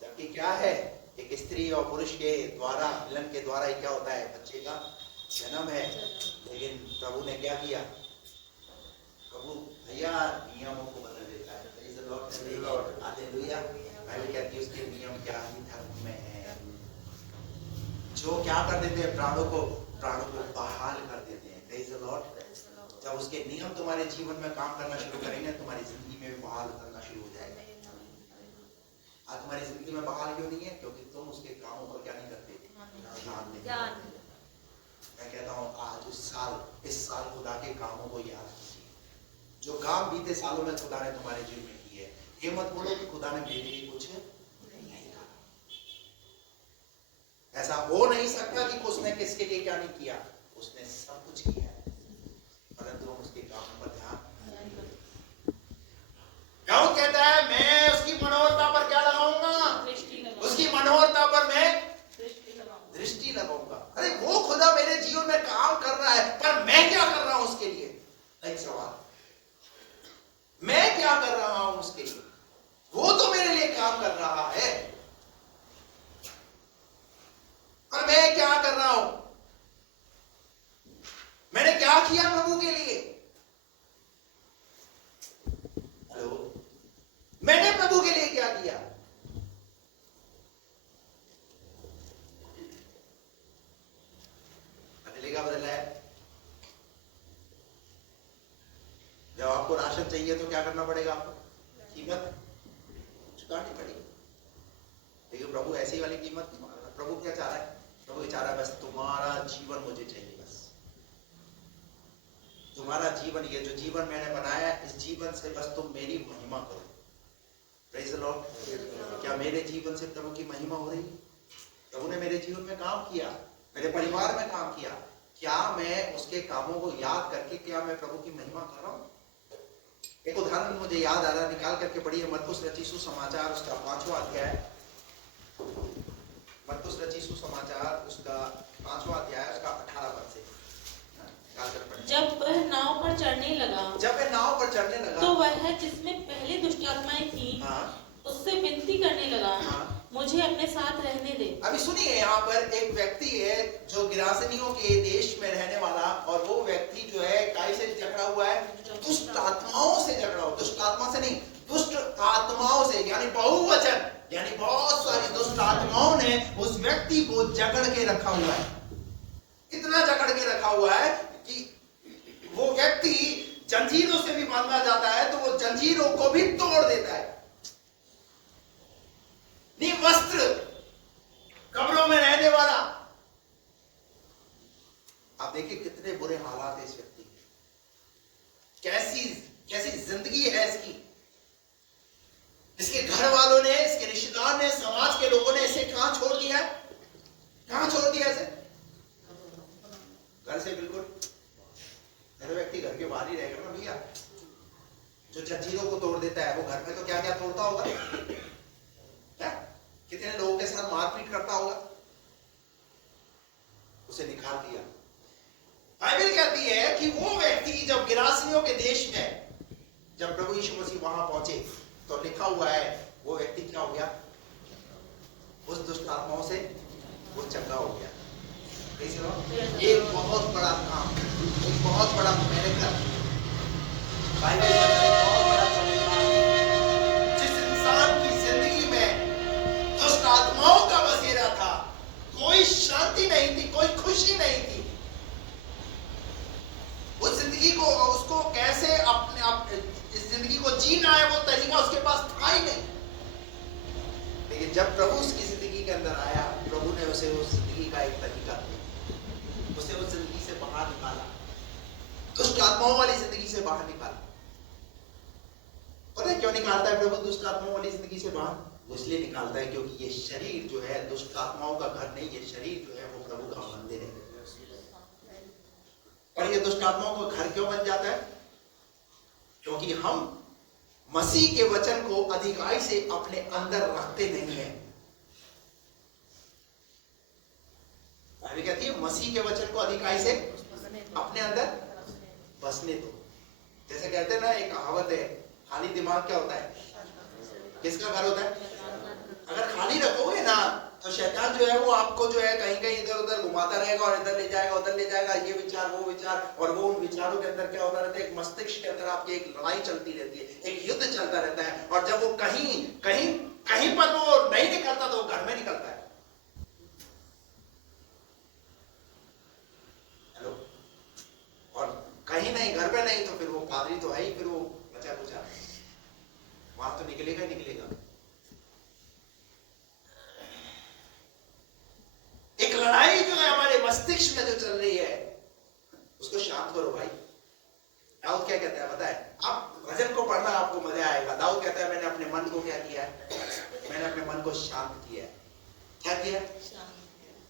जबकि क्या है, एक स्त्री और पुरुष के द्वारा मिलन के द्वारा ही क्या होता है? बच्चे का जन्म है। लेकिन प्रभु ने क्या किया? प्रभु भैया नियमों को बदल देता है। Praise the Lord. Hallelujah. Bible कहती है उसके नियम क्या ही धर्म में है, जो क्या कर देते हैं? प्राणों को बहाल कर देते हैं। Praise the Lord. जब उसके नियम तुम्हारे जीवन में काम करना शुरू करेंगे, तुम्हारी जिंदगी में भी बहाल करना शुरू हो जाएगा। आज तुम्हारी जिंदगी में बहाल क्यों नहीं है? क्योंकि तुम उसके कामों पर क्या नहीं करते? ध्यान नहीं देते। मैं कहता हूँ आज इस साल खुदा के कामों को याद कीजिए, जो काम बीते सालों में खुदा ने तुम्हारे जीवन में किए। ये मत बोलो कि खुदा ने मेरे लिए कुछ नहीं करा। ऐसा हो नहीं सकता कि उसने किसके लिए क्या नहीं किया। उसने सब कुछ किया है, परंतु हम उसके कामों पर ध्यान। दाऊद कहता है मैं उसकी मनोहरता पर क्या लगाऊंगा? उसकी मनोहरता पर मैं दृष्टि लगाऊंगा। अरे वो खुदा मेरे जीवन में काम कर रहा है, पर मैं क्या कर रहा हूं उसके लिए? एक सवाल, मैं क्या कर रहा हूं उसके लिए? वो तो मेरे लिए काम कर रहा है, पर मैं क्या कर रहा हूं? मैंने क्या किया प्रभु के लिए? हेलो, मैंने प्रभु के लिए क्या किया? बदला है। जब आपको राशन चाहिए तो क्या करना पड़ेगा? आपको कीमत चुकानी पड़ेगी। लेकिन प्रभु ऐसी वाली कीमत नहीं मांग रहा। प्रभु क्या चाह रहा है? प्रभु चाह रहा है बस तुम्हारा जीवन मुझे चाहिए। बस तुम्हारा जीवन, ये जो जीवन मैंने बनाया है, इस जीवन से बस तुम मेरी महिमा करो। Praise the Lord. क्या मेरे जीवन से प्रभु की महिमा हो रही है? प्रभु ने मेरे जीवन में काम किया, मेरे परिवार में काम किया। क्या मैं उसके कामों को याद करके क्या मैं प्रभु की महिमा कर रहा हूं? एक उदाहरण मुझे याद आ रहा है, निकाल करके पढ़िए। मरकुस रचित सुसमाचार उसका 5वां अध्याय। मरकुस रचित सुसमाचार उसका 5वां अध्याय उसका 18 पद से निकाल कर पढ़िए। जब वह नाव पर चढ़ने लगा तो वह जिसमें पहले दुष्टात्माएं थी, उससे विनती करने लगा, हाँ। मुझे अपने साथ रहने दे। अभी सुनिए, यहाँ पर एक व्यक्ति है जो गिरासनियों के देश में रहने वाला, और वो व्यक्ति जो है काय से जकड़ा हुआ है? दुष्ट आत्माओं से जकड़ा हुआ। दुष्ट आत्मा से नहीं, दुष्ट आत्माओं से, यानी बहुवचन, यानी बहुत सारी दुष्ट आत्माओं ने उस व्यक्ति को जकड़ के रखा हुआ है। इतना जकड़ के रखा हुआ है कि वो व्यक्ति जंजीरों से भी बांधा जाता है तो वो जंजीरों को भी तोड़ देता है। निवस्त्र, कब्रों में रहने वाला। आप देखिए कितने बुरे हालात है इस व्यक्ति के। कैसी कैसी जिंदगी है इसकी। इसके घर वालों ने, इसके रिश्तेदार ने, समाज के लोगों ने इसे कहां छोड़ दिया है? कहां छोड़ दिया इसे? घर से बिल्कुल। ऐसा व्यक्ति घर के बाहर ही रहेगा ना भैया। जो जंजीरों को तोड़ देता है वो घर में तो क्या क्या तोड़ता होगा? क्या कितने लोगों के साथ मारपीट करता होगा? उसे निकाल दिया। बाइबल कहती है कि वो व्यक्ति जब गिरासनियों के देश में, जब प्रभु यीशु मसीह वहां पहुंचे तो लिखा हुआ है वो व्यक्ति क्या हो गया? उस दुष्ट आत्माओं से वो चंगा हो गया। एक बहुत बड़ा काम, एक बहुत बड़ा मिरेकल बाइबल के अंदर, एक बहुत बड़ा चमत्कार। जिस इंसान की जिंदगी में दुष्ट आत्माओं का बसेरा था, कोई शांति नहीं थी, कोई खुशी नहीं थी, उस जिंदगी को, उसको कैसे अपने इस जिंदगी को जीना है वो तरीका उसके पास था ही नहीं। लेकिन जब प्रभु उसकी जिंदगी के अंदर आया, प्रभु ने उसे उस जिंदगी का एक तरीका दिया, उसे उस जिंदगी से बाहर निकाला, दुष्ट आत्माओं वाली जिंदगी से बाहर निकाला। पता है क्यों निकालता है प्रभु दुष्ट आत्माओं वाली जिंदगी से बाहर? वो इसलिए निकालता है क्योंकि ये शरीर जो है दुष्ट आत्माओं का घर नहीं, ये शरीर जो है वो प्रभु का मंदिर है। और ये दुष्ट आत्माओं का घर क्यों बन जाता है? क्योंकि हम मसीह के वचन को अधिकाई से अपने अंदर रखते नहीं है। बाइबल कहती है मसीह के वचन को अधिकाई से अपने अंदर बसने दो। जैसे कहते हैं ना, एक कहावत है, खाली दिमाग क्या होता है? किसका घर होता है? अगर खाली रखोगे ना तो शैतान जो है वो आपको जो है कहीं कहीं इधर उधर घुमाता रहेगा, और इधर ले जाएगा, उधर ले जाएगा, ये विचार वो विचार, और वो उन विचारों के अंदर क्या होता रहता है? एक मस्तिष्क के अंदर आपकी एक लड़ाई चलती रहती है, एक युद्ध चलता रहता है। और जब वो कहीं कहीं कहीं पर वो नहीं निकलता तो वो घर में निकलता है। हेलो? और कहीं नहीं, घर पे नहीं तो फिर वो पादरी तो है ही, फिर वो बचा कुचा वहां तो निकलेगा ही निकलेगा। एक लड़ाई जो है हमारे मस्तिष्क में जो चल रही है उसको शांत करो भाई। दाऊद क्या कहता है पता है? आप भजन को पढ़ना आपको मजा आएगा। दाऊद कहता है मैंने अपने मन को क्या किया है? मैंने अपने मन को शांत किया है। क्या किया?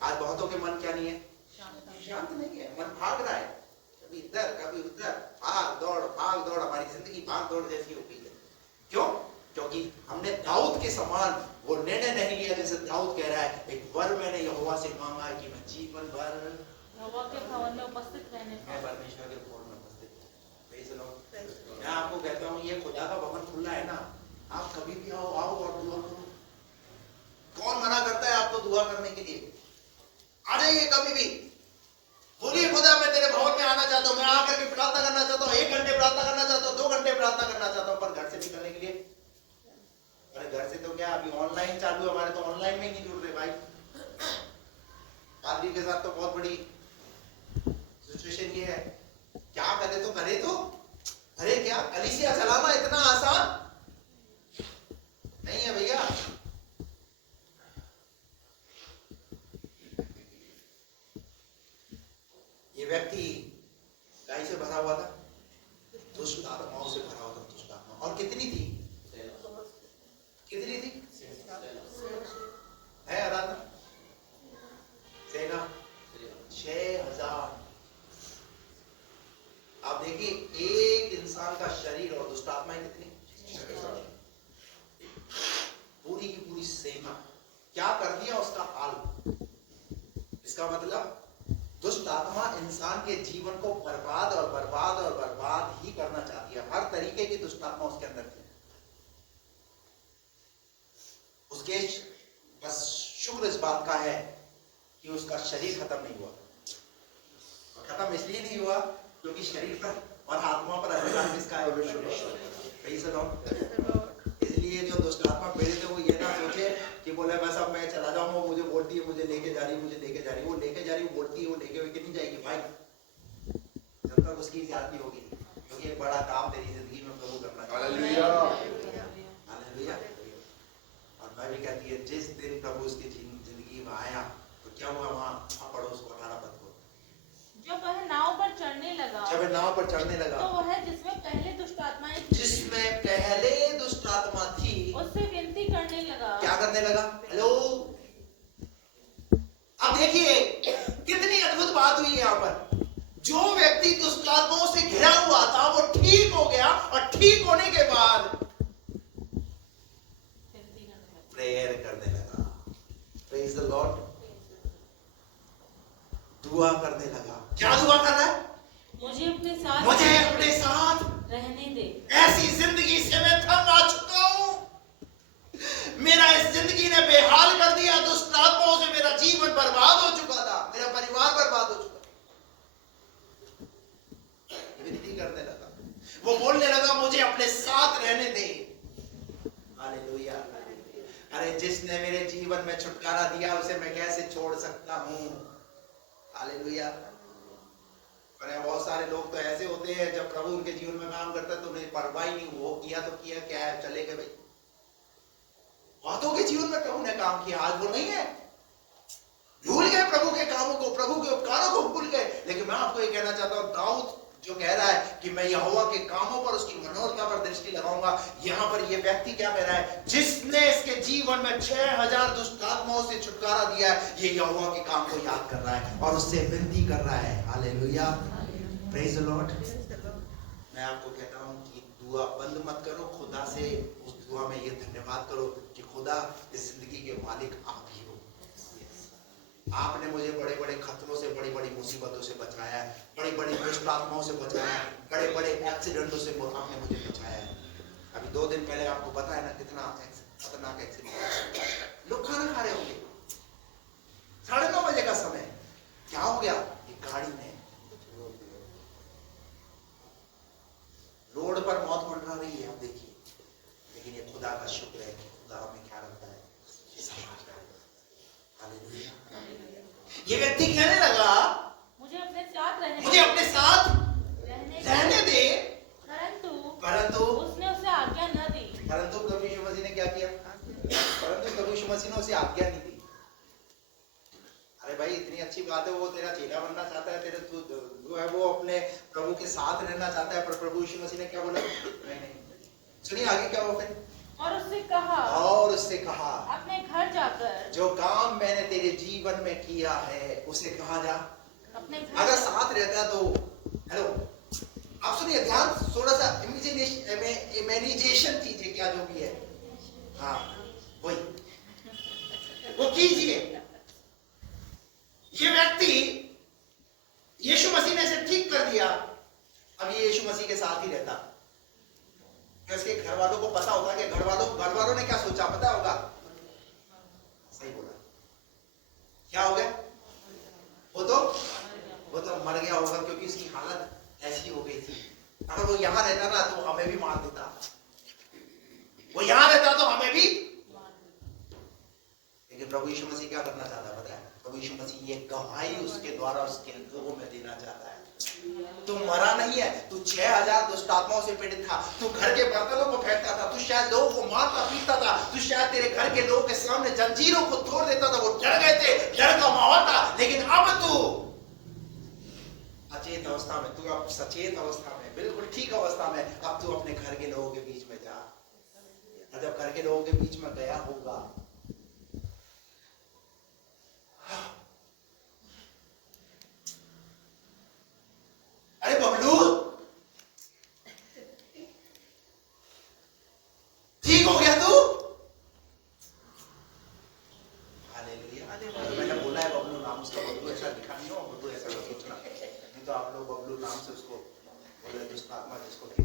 आज बहुतों के मन क्या नहीं है? शांत नहीं है। मन भाग रहा है, कभी इधर कभी उधर, भाग दौड़, हमारी जिंदगी भाग दौड़ जैसी हो गई है। क्यों? क्योंकि हमने दाऊद के समान वो निर्णय नहीं लिया। जैसे दाऊद कह रहा है, एक वर मैंने यहोवा से मांगा है कि मैं जीवन भर यहोवा के भवन में उपस्थित रहने मैं परमेश्वर के भवन में उपस्थित रहूं। मैं आपको कहता हूँ ये खुदा का भवन खुला है ना, आप कभी भी आओ और दुआ करो। कौन मना करता है आपको दुआ करने के लिए? आ जाइए कभी भी, बोलिए खुदा मैं तेरे भवन में आना चाहता हूँ, मैं आकर के प्रार्थना करना चाहता हूँ, 1 घंटे प्रार्थना करना चाहता हूँ, 2 घंटे प्रार्थना करना चाहता हूँ। पर घर से निकलने के लिए, अरे घर से तो क्या, अभी ऑनलाइन चालू है, हमारे तो ऑनलाइन में ही नहीं जुड़ रहे भाई। पादरी के साथ तो बहुत बड़ी सिचुएशन ये है, क्या करे तो करे तो, अरे क्या कलीसिया चलाना इतना आसान नहीं है भैया। ये व्यक्ति गाय से भरा हुआ था, दुष्ट आत्माओं से भरा हुआ था, दुष्ट आत्मा। और कितनी थी? कितनी थी? है आराधना सेना 6000। आप देखिए एक इंसान का शरीर और दुष्ट आत्माएं कितनी? पूरी की पूरी सेना। क्या कर दिया उसका हाल? इसका मतलब दुष्ट आत्मा इंसान के जीवन को बर्बाद और बर्बाद और बर्बाद ही करना चाहती है। हर तरीके की दुष्ट आत्मा उसके अंदर थी। मुकेश बस शुक्र इस बात का है कि उसका शरीर खत्म नहीं हुआ। और खत्म इसलिए नहीं हुआ क्योंकि शरीर पर और आत्मा पर अधिकार किसका है? Praise the Lord। इसलिए जो दुष्ट आत्मा पीड़ित है वो ये ना सोचे कि बोले बस अब मैं चला जाऊंगा, मुझे बोलती है, मुझे लेके जा रही है, मुझे लेके जा रही है। वो लेके जा रही है, बोलती है, वो लेके हुए नहीं जाएगी भाई, जब तक उसकी ज्यादती होगी। क्योंकि एक बड़ा काम तेरी जिंदगी में प्रभु करना है। Hallelujah, hallelujah. और मैं भी कहती है जिस दिन प्रभु उसकी जिंदगी में आया तो क्या हुआ? वहां पड़ोस को 18 पद को, जब वह नाव पर चढ़ने लगा, जब वह नाव पर चढ़ने लगा, तो वह जिसमें पहले दुष्ट आत्माएं थी, जिसमें पहले दुष्ट आत्मा थी, उससे विनती करने लगा। क्या करने लगा? हेलो, अब देखिए कितनी अद्भुत बात हुई है यहाँ पर। जो व्यक्ति दुष्ट आत्माओं से घिरा हुआ था वो ठीक हो गया, और ठीक होने के बाद प्रेयर करने लगा। Praise the Lord. दुआ करने लगा। क्या दुआ कर रहा है? मुझे अपने साथ रहने दे। ऐसी जिंदगी से मैं थक आ चुका हूं, मेरा इस जिंदगी ने बेहाल कर दिया। दुष्ट आत्माओं से मेरा जीवन बर्बाद हो चुका था, मेरा परिवार बर्बाद हो चुका। विनती करने लगा, वो बोलने लगा मुझे अपने साथ रहने दे। हालेलुया। अरे जिसने मेरे जीवन में छुटकारा दिया उसे मैं कैसे छोड़ सकता हूं? हालेलुया। पर बहुत सारे लोग तो ऐसे होते हैं जब प्रभु उनके जीवन में काम करता है तो उन्हें परवाह ही नहीं, वो किया तो किया, क्या है, चले गए भाई। बहुतों के जीवन में प्रभु ने काम किया, आज वो नहीं है, भूल गए प्रभु के कामों को, प्रभु के उपकारों को भूल गए। लेकिन मैं आपको ये कहना चाहता हूं, दाऊद जो कह रहा है कि मैं यहोवा के कामों पर, उसकी मनोरथा पर दृष्टि लगाऊंगा, यहां पर ये व्यक्ति क्या कह रहा है? जिसने इसके जीवन में 6000 दुष्ट आत्माओं से छुटकारा दिया है, ये यहोवा के काम को याद कर रहा है और उससे विनती कर रहा है। Hallelujah, praise the Lord. मैं आपको कहता हूं कि दुआ बंद मत करो, खुदा से उस दुआ में ये धन्यवाद करो कि खुदा इस जिंदगी के मालिक आप ही हो। आपने मुझे बड़े बड़े खतरों से, बड़ी बड़ी मुसीबतों से बचाया है, बड़ी बड़ी दुष्ट आत्माओं से बचाया है, बड़े बड़े एक्सीडेंटों से आपने मुझे बचाया है। अभी 2 दिन पहले आपको पता है ना कितना खतरनाक एक्सीडेंट। लोग खाना खा रहे होंगे, 9:30 बजे का समय, क्या हो गया? एक गाड़ी में रोड पर मौत मंडरा रही है, आप देखिए। लेकिन ये खुदा का शुक्र है कि खुदा हमें क्या रखता है, ये व्यक्ति कहने लगा मुझे अपने साथ रहने दे, परंतु उसने उसे आज्ञा न दी। परंतु प्रभु यीशु मसीह ने क्या किया? परंतु प्रभु यीशु मसीह ने उसे आज्ञा नहीं दी। अरे भाई इतनी अच्छी बात है, वो तेरा चेला बनना चाहता है, तेरे तू जो है वो अपने प्रभु के साथ रहना चाहता है, पर प्रभु यीशु मसीह ने क्या बोला? नहीं। सुनिए आगे क्या हुआ फिर। और उससे कहा अपने घर जाकर जो काम मैंने तेरे जीवन में किया है उसे कहा जा अपने घर। अगर साथ रहता तो, हेलो आप सुनिए ध्यान, थोड़ा सा इमेजिनेशन कीजिए, क्या जो भी है, हाँ वही वो कीजिए। ये व्यक्ति यीशु मसीह ने इसे ठीक कर दिया, अब ये यीशु मसीह के साथ ही रहता। इसके घर वालों को पता होगा कि घर वालों ने क्या सोचा, पता होगा? सही बोला। क्या हो गया? वो तो मर गया होगा, क्योंकि इसकी हालत ऐसी हो गई थी। अगर वो यहां रहता ना तो हमें भी मार देता, वो यहां रहता तो हमें भी। लेकिन प्रभु यीशु मसीह क्या करना चाहता है पता है? प्रभु यीशु मसीह ये गवाही उसके द्वारा उसके लोगों में देना चाहता है। तू मरा नहीं है, तू 6000 दुष्ट आत्माओं से पीड़ित था, तू घर के बर्तनों को फेंकता था, तू शायद लोगों को मारता पीटता था, तू शायद तेरे घर के लोगों के सामने जंजीरों को तोड़ देता था, वो डर गए थे, डर का माहौल था। लेकिन अब तू अचेत अवस्था में, तू अब सचेत अवस्था में, बिल्कुल ठीक अवस्था में, अब तू अपने घर के लोगों के बीच में जा। और जब घर के लोगों के बीच में गया होगा, अरे बबलू ठीक हो गया तू? हालेलुया। मैंने बोला है बबलू नाम, उसका बबलू ऐसा दिखा नहीं हो, बबलू ऐसा सोचना, नहीं तो आप लोग बबलू नाम से उसको बोले दुष्ट आत्मा जिसको थी।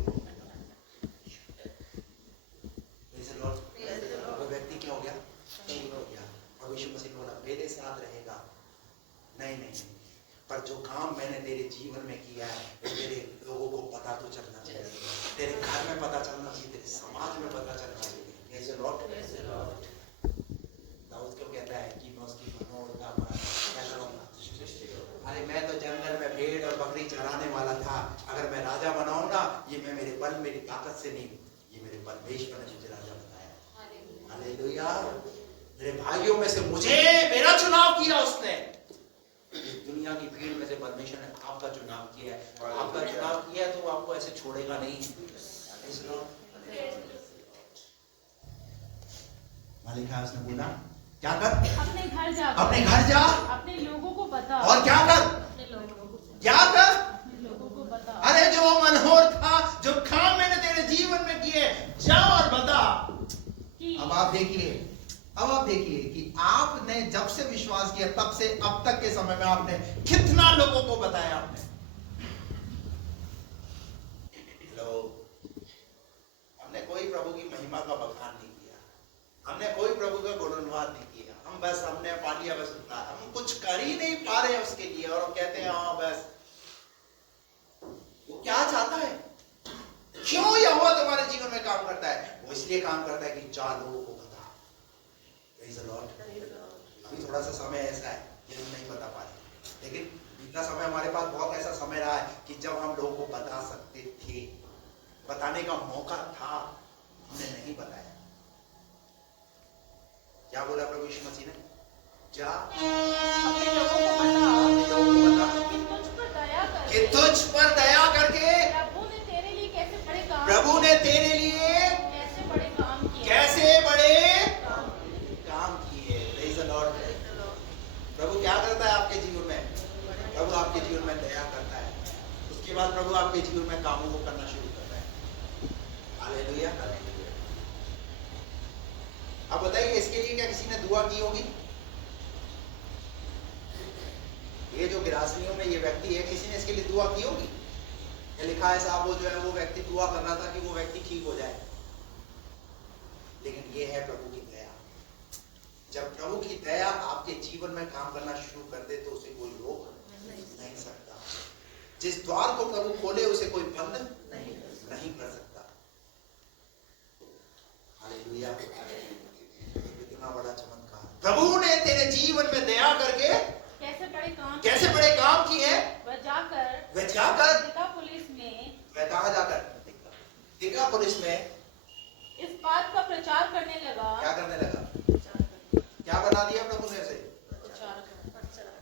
वो व्यक्ति क्या हो गया? प्रभु यीशु मसीह ने बोला मेरे साथ रहेगा, नहीं नहीं नहीं, पर जो काम मैंने तेरे जीवन में किया है वो तेरे लोगों को पता तो चलना चाहिए, तेरे घर में पता चलना चाहिए, तेरे समाज में पता चलना चाहिए। Praise the Lord। दाऊद क्यों कहता है कि मैं उसकी मनोरथा पर क्या करूंगा? अरे मैं तो जंगल में भेड़ और बकरी चराने वाला था, अगर मैं राजा बनाऊं ना, ये मैं मेरे बल मेरी ताकत से नहीं, ये मेरे परमेश्वर ने मुझे राजा बनाया। हालेलुया। मेरे भाइयों में से मुझे मेरा चुनाव किया उसने। इस दुनिया की भीड़ में से परमेश्वर ने आपका चुनाव किया है, और आपका चुनाव किया है तो आपको ऐसे छोड़ेगा नहीं। मालिक है, उसने बोला क्या कर? अपने घर जा, अपने घर जा, अपने लोगों को बता, और क्या कर? अपने लोगों को क्या कर? अपने लोगों को बता। अरे जो मनोहर था, जो काम मैंने तेरे जीवन में किए, जा और बता। अब आप देखिए कि आपने जब से विश्वास किया तब से अब तक के समय में आपने कितना लोगों को बताया। आपने हेलो, हमने कोई प्रभु की महिमा का बखान नहीं किया, हमने कोई प्रभु का गुणगान नहीं किया, हमने पा लिया बस, हम कुछ कर ही नहीं पा रहे उसके लिए, और हम कहते हैं हाँ बस। वो क्या चाहता है? क्यों यहोवा तुम्हारे जीवन में काम करता है? वो इसलिए काम करता है कि 4 लोगों को बता। Praise the Lord। अभी थोड़ा सा समय ऐसा है कि हम नहीं बता पा रहे, लेकिन बीता समय हमारे पास बहुत ऐसा समय रहा है कि जब हम लोगों को बता सकते थे, बताने का मौका था, हमने नहीं बताया। क्या बोला प्रभु यीशु मसीह ने? जा अपने लोगों को बता, अपने लोगों को बता कि तुझ पर दया करके, कि तुझ पर दया करके प्रभु ने तेरे लिए कैसे बड़े काम, प्रभु ने तेरे लिए कैसे बड़े काम किए, कैसे बड़े काम काम किए। Praise the Lord। प्रभु क्या करता है आपके जीवन में? प्रभु आपके जीवन में दया करता है, उसके बाद प्रभु आपके जीवन में कामों को करना शुरू करता है। हालेलुया। अब बताइए, इसके लिए क्या किसी ने दुआ की होगी? ये जो गिरासनियों में ये व्यक्ति है, किसी ने इसके लिए दुआ की होगी? ये लिखा है साहब, वो जो है वो व्यक्ति दुआ कर रहा था कि वो व्यक्ति ठीक हो जाए, लेकिन ये है प्रभु की दया। जब प्रभु की दया आपके जीवन में काम करना शुरू कर दे तो उसे कोई रोक नहीं सकता। जिस द्वार को प्रभु खोले उसे कोई बंद नहीं कर सकता। हालेलुया। कितना बड़ा चमत्कार! प्रभु ने तेरे जीवन में दया करके कैसे बड़े काम किए। वह जाकर दिकापुलिस में, वह कहाँ जाकर? दिकापुलिस में इस बात का प्रचार करने लगा। क्या करने लगा? क्या बना दिया प्रभु ने उसे?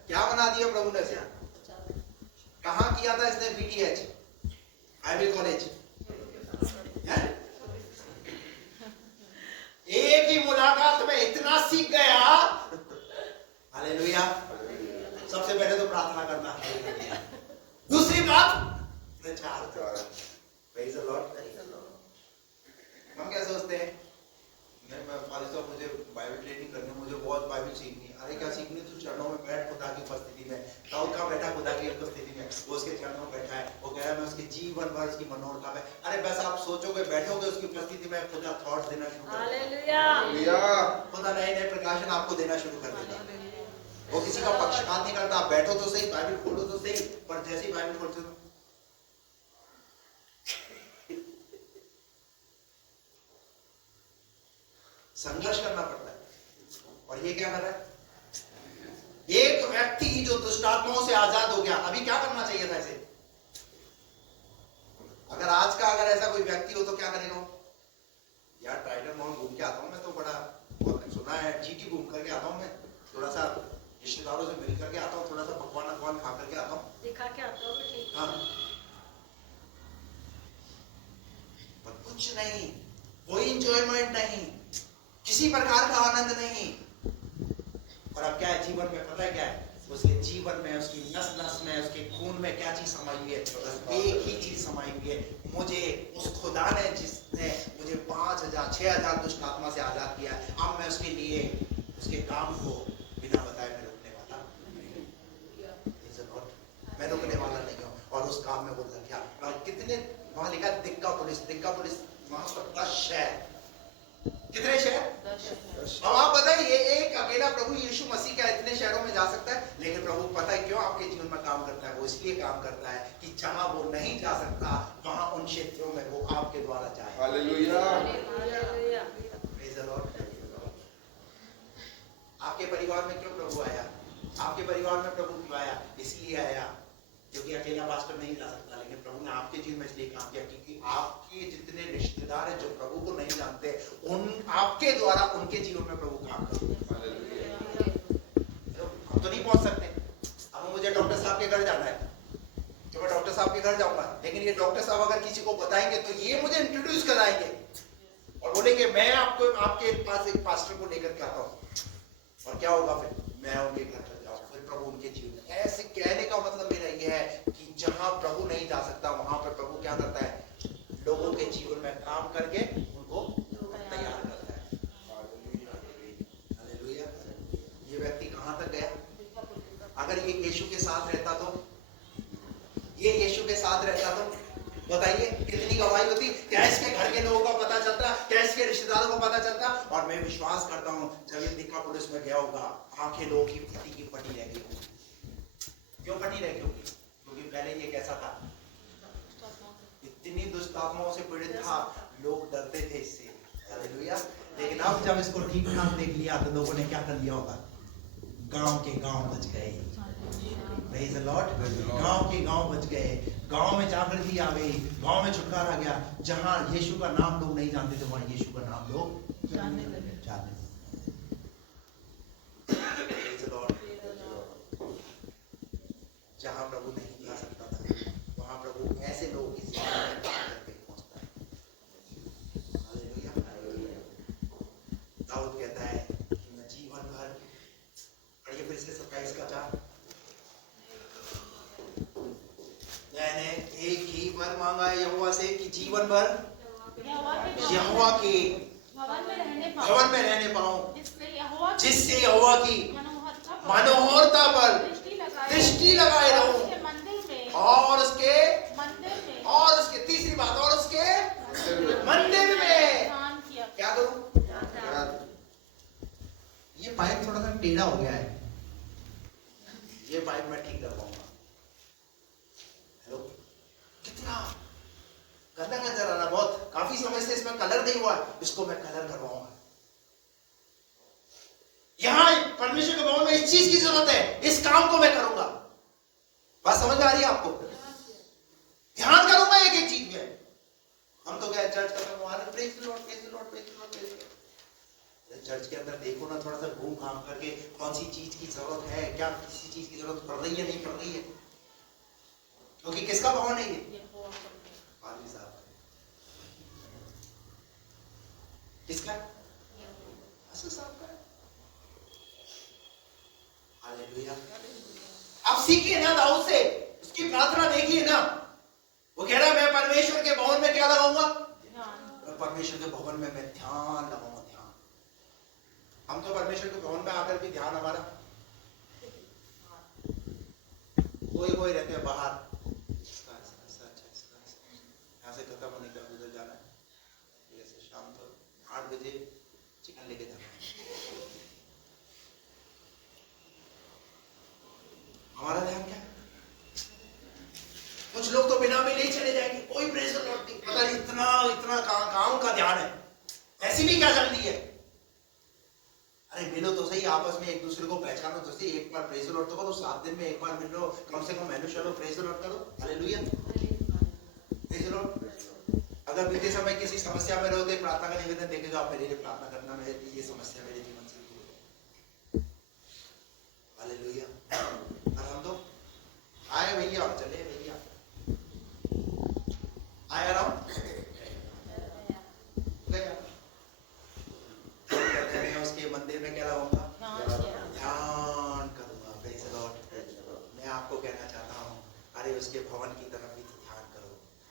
क्या बना दिया प्रभु ने उसे? कहाँ किया था इसने? BTH Bible college. एक ही मुलाकात में इतना सीख गया। हालेलुया। सबसे पहले तो प्रार्थना करना, दूसरी बात प्रचार। Praise the Lord। हम क्या सोचते हैं, मैं फालिस्ता, मुझे बाइबल ट्रेनिंग करनी, मुझे बहुत बाइबल सीखनी है। अरे क्या सीखनी? तू चरणों में बैठ खुदा की उपस्थिति में। दाऊद कहाँ बैठा? खुदा की उपस्थिति में। वो उसके चरणों में बैठा है, वो कह रहा है मैं उसके जीवन भर उसकी मनोरथा में। अरे बस आप सोचोगे, बैठोगे उसकी उपस्थिति में, खुदा थॉट्स देना शुरू कर देगा। हालेलुया। खुदा नए नए प्रकाशन आपको देना शुरू कर देगा। वो किसी का पक्षपात नहीं करता। आप बैठो तो सही, बाइबल खोलो तो सही, पर जैसे ही बाइबल खोलते हो संघर्ष करना पड़ता है। और ये क्या कर रहा है? एक व्यक्ति जो दुष्टात्माओं से आजाद हो गया, अभी क्या करना चाहिए था इसे? अगर आज का ऐसा कोई व्यक्ति हो तो क्या करेगा? यार टाइगर मॉल घूम के आता हूँ मैं, तो बड़ा बहुत सुना है, GT घूम करके आता हूँ मैं, थोड़ा सा रिश्तेदारों से मिल करके आता हूँ, थोड़ा सा पकवान खा करके आता हूँ, दिखा के आता हूँ। ठीक। हाँ, पर कुछ नहीं, कोई इंजॉयमेंट नहीं, किसी प्रकार का आनंद नहीं। और अब क्या है जीवन में? पता है क्या है? उसके जीवन में, उसकी नस नस में, उसके खून में क्या चीज समाई हुई है? बस एक ही चीज समाई हुई है, मुझे उस खुदा ने जिसने मुझे 5000 6000 दुष्ट आत्मा से आजाद किया है, अब मैं उसके लिए उसके काम को बिना बताए मैं रुकने वाला मैं रुकने वाला नहीं हूँ। और उस काम में वो लग गया। और कितने वहां लिखा दिक्कापुलिस, वहां पर 10 शहर। कितने शहर? अब आप बताइए, ये एक अकेला प्रभु यीशु मसीह क्या इतने शहरों में जा सकता है? लेकिन प्रभु पता है क्यों आपके जीवन में काम करता है? वो इसलिए काम करता है कि जहां वो नहीं जा सकता, वहां उन क्षेत्रों में वो आपके द्वारा जाए। हालेलुया। Praise the Lord। आपके परिवार में क्यों प्रभु आया? आपके परिवार में प्रभु क्यों आया? इसलिए आया क्योंकि अकेला पास्टर नहीं जा सकता, लेकिन प्रभु ने आपके जीवन में इसलिए काम किया क्योंकि आपके जितने रिश्तेदार हैं जो प्रभु को नहीं जानते, उन आपके द्वारा उनके जीवन में प्रभु काम करते। हम तो नहीं पहुंच सकते। अब मुझे डॉक्टर साहब के घर जाना है तो मैं डॉक्टर साहब के घर जाऊंगा, लेकिन ये डॉक्टर साहब अगर किसी को बताएंगे तो ये मुझे इंट्रोड्यूस कराएंगे और बोलेंगे मैं आपको आपके पास एक पास्टर को लेकर के आता हूँ, और क्या होगा फिर? मैं उनके घर पर जाऊँ, फिर प्रभु उनके जीवन। ऐसे कहने का मतलब मेरा ये है कि जहां प्रभु नहीं जा सकता, वहां पर प्रभु क्या करता है? लोगों के जीवन में काम करके उनको तैयार करता है। हालेलुया। ये व्यक्ति कहां तक गया? अगर ये यीशु के साथ रहता तो, ये यीशु के साथ रहता तो बताइए कितनी गवाही होती? क्या इसके घर के लोगों का पता चलता? क्या इसके रिश्तेदारों को पता चलता? और मैं विश्वास करता हूं जब ये दिकापुलिस में गया होगा, आंखें लोगों की फटी रह गई होगी। क्यों फटी रह गई होगी? क्योंकि पहले ये कैसा था? इतनी दुष्ट आत्माओं से पीड़ित था, लोग डरते थे इससे। हालेलुया। लेकिन अब जब इसको ठीक ठाक देख लिया तो लोगों ने क्या कर लिया होगा? गांव के गांव बच गए। Praise the Lord. गांव के गांव बच गए, गांव में जागृति आ गई, गांव में छुटकारा गया। जहां यीशु का नाम लोग नहीं जानते थे, वहां यीशु का नाम लोग जानने लगे। Praise the Lord. जहां प्रभु नहीं जा सकता था, वहां प्रभु ऐसे लोगों की सेवा में काम करके पहुंचता है। हालेलुया। दाऊद कहता है कि मैं जीवन भर, पढ़िए फिर से 27 का 4, मैंने एक ही वर मांगा है यहोवा से कि जीवन भर यहोवा के भवन में रहने पाऊं, जिससे यहोवा की मनोहरता पर दृष्टि लगाए रहूं, और उसके तीसरी बात, और उसके मंदिर में क्या करूं? ये पाइप थोड़ा सा टेढ़ा हो गया है, ये पाइप मैं ठीक कर पाऊंगा। हेलो, कितना गंदा नजर आ रहा, बहुत काफी समय से इसमें कलर नहीं हुआ है, इसको मैं कलर करवाऊंगा। यहां परमेश्वर के भवन में इस चीज की जरूरत है, इस काम को मैं करूंगा। बात समझ में आ रही है आपको? ध्यान करूंगा एक एक चीज में। हम तो क्या चर्च करते हैं, praise the Lord, praise the Lord, praise the Lord, praise the Lord. Church के अंदर देखो ना, थोड़ा सा घूम घाम करके कौन सी चीज की जरूरत है, क्या किसी चीज की जरूरत पड़ रही है, नहीं पड़ रही है। क्योंकि किसका भवन है ये? पादरी साहब किसका? पास्टर साहब का। हालेलुया। अब सीखिए ना दाऊद से, उसकी प्रार्थना देखिए ना, वो कह रहा है मैं परमेश्वर के भवन में क्या लगाऊंगा? परमेश्वर के भवन में मैं ध्यान लगाऊंगा। ध्यान, हम तो परमेश्वर के भवन में आकर भी ध्यान हमारा कोई रहते हैं बाहर, यहाँ से खत्म होने का उधर जाना है, जैसे शाम को 8 बजे चिकन लेके जाना है। हमारा ध्यान क्या है? कुछ लोग तो बिना में नहीं चले जाएंगे, कोई प्रेज द लॉर्ड नहीं, पता नहीं इतना काम का ध्यान है, ऐसी भी क्या जल्दी है? अरे मिलो तो सही, आपस में एक दूसरे को पहचानो तो सही, एक बार प्रेज द लॉर्ड तो करो, 7 दिन में एक बार मिल लो, कम से कम मैनू चलो प्रेज द लॉर्ड करो। Hallelujah, praise the Lord. अगर बीते समय किसी समस्या में रहोगे, प्रार्थना का निवेदन देखेगा, आप मेरे लिए प्रार्थना करना, मेरी ये समस्या मेरे जीवन से दूर हो। हालेलुया। और हम तो आए भैया और चले भैया, आए आराम मैं उसके मंदिर में क्या लगाऊंगा? ध्यान करूंगा। Praise the Lord. मैं आपको कहना चाहता हूँ, अरे उसके भवन की तरफ भी तो ध्यान करो,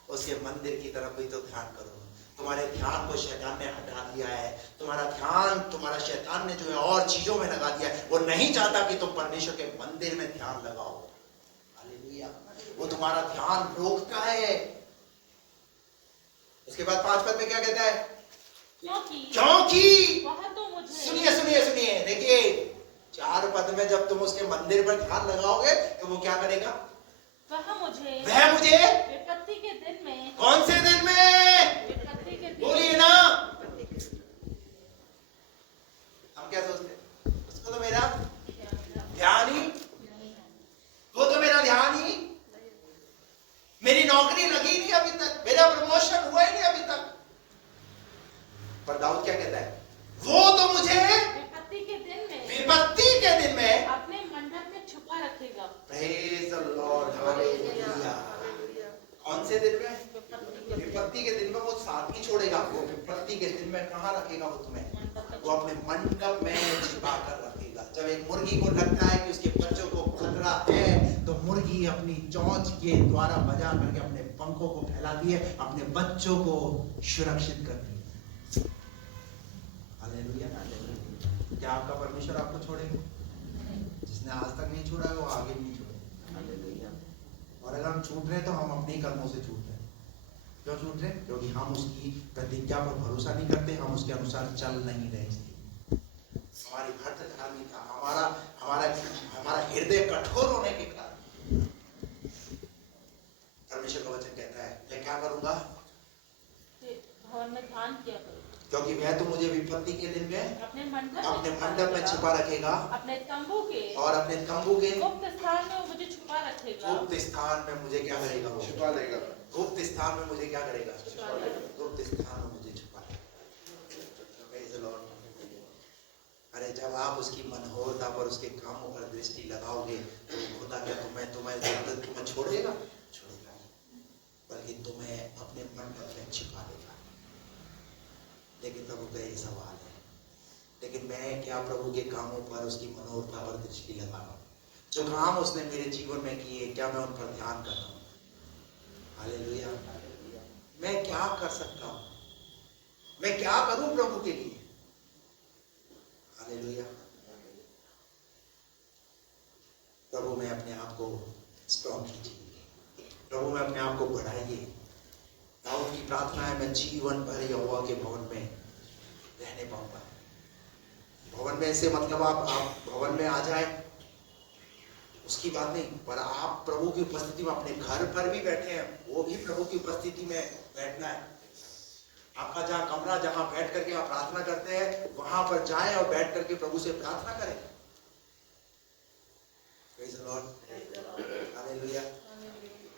उसके मंदिर की तरफ भी तो ध्यान करो। तुम्हारे ध्यान को शैतान ने हटा दिया है, तुम्हारा ध्यान तुम्हारा शैतान ने जो है और चीजों में लगा दिया है। वो नहीं चाहता कि तुम परमेश्वर के मंदिर में ध्यान लगाओ। हालेलुया। वो तुम्हारा ध्यान रोकता है। उसके बाद 5 पद में क्या कहता है? क्योंकि वह तो मुझे सुनिए सुनिए सुनिए, देखिए 4 पद में जब तुम उसके मंदिर पर ध्यान लगाओगे तो वो क्या करेगा? वह मुझे विपत्ति के दिन में, कौन से दिन में? विपत्ति के दिन बोलिए ना। हम क्या सोचते हैं? उसको तो मेरा ध्यान ही, वो तो मेरा ध्यान ही, मेरी नौकरी लगी नहीं अभी तक, मेरा प्रमोशन हुआ ही नहीं अभी तक। पर दाऊद क्या कहता है? वो तो मुझे विपत्ति के दिन में अपने मंडप में छुपा रखेगा। Praise the Lord, hallelujah. कौन से दिन में? विपत्ति के दिन में। वो साथ नहीं छोड़ेगा, वो विपत्ति के दिन में कहाँ रखेगा? वो तुम्हें वो अपने मंडप में छिपा कर रखेगा। जब एक मुर्गी को लगता है कि उसके बच्चों को खतरा है तो मुर्गी अपनी चोंच के द्वारा बजा करके अपने पंखों को फैलाती है, अपने बच्चों को सुरक्षित करती है। हालेलुया। क्या आपका परमेश्वर आपको छोड़ेगा? जिसने आज तक नहीं छोड़ा है वो आगे नहीं छोड़ेगा। हालेलुया। और अगर हम छूट रहे हैं तो हम अपने कर्मों से छूट रहे हैं। क्यों छूट रहे? क्योंकि हम उसकी प्रतिज्ञा पर भरोसा नहीं करते, हम उसके अनुसार चल नहीं रहे। हमारी भक्त धार्मिकता, हमारा हृदय कठोर होने के कारण परमेश्वर का वचन कहता है मैं क्या करूंगा? भवन में ध्यान किया करो, क्योंकि वह तो मुझे विपत्ति के दिन में अपने मंडप में छिपा रखेगा, अपने तंबू के गुप्त स्थान में मुझे छुपा रखेगा। गुप्त स्थान में मुझे क्या करेगा? वो छुपा लेगा। गुप्त स्थान में मुझे क्या करेगा? गुप्त स्थान में मुझे छुपा लेगा। Praise the Lord. अरे जब आप उसकी मनोहरता पर, उसके कामों पर दृष्टि लगाओगे तो खुदा क्या तुम्हें छोड़ेगा? छोड़ेगा, बल्कि तुम्हें अपने मंडप में छिपा देगा। लेकिन प्रभु का ये सवाल है, लेकिन मैं क्या प्रभु के कामों पर, उसकी मनोहरता पर दृष्टि लगा रहा हूँ? जो काम उसने मेरे जीवन में किए, क्या मैं उन पर ध्यान कर रहा हूँ? हालेलुया। मैं क्या कर सकता हूँ? मैं क्या करूं प्रभु के लिए? हालेलुया। प्रभु में अपने आप को स्ट्रॉन्ग कीजिए, प्रभु में अपने आप को बढ़ाइए। दाऊद की प्रार्थना है मैं जीवन भर यहोवा के भवन में रहने पाऊंगा। भवन में से मतलब आप भवन में आ जाए उसकी बात नहीं, पर आप प्रभु की उपस्थिति में अपने घर पर भी बैठे हैं, वो भी प्रभु की उपस्थिति में बैठना है। आपका जहाँ कमरा, जहाँ बैठ करके आप प्रार्थना करते हैं, वहां पर जाएं और बैठ करके प्रभु से प्रार्थना करें। Praise the Lord, hallelujah.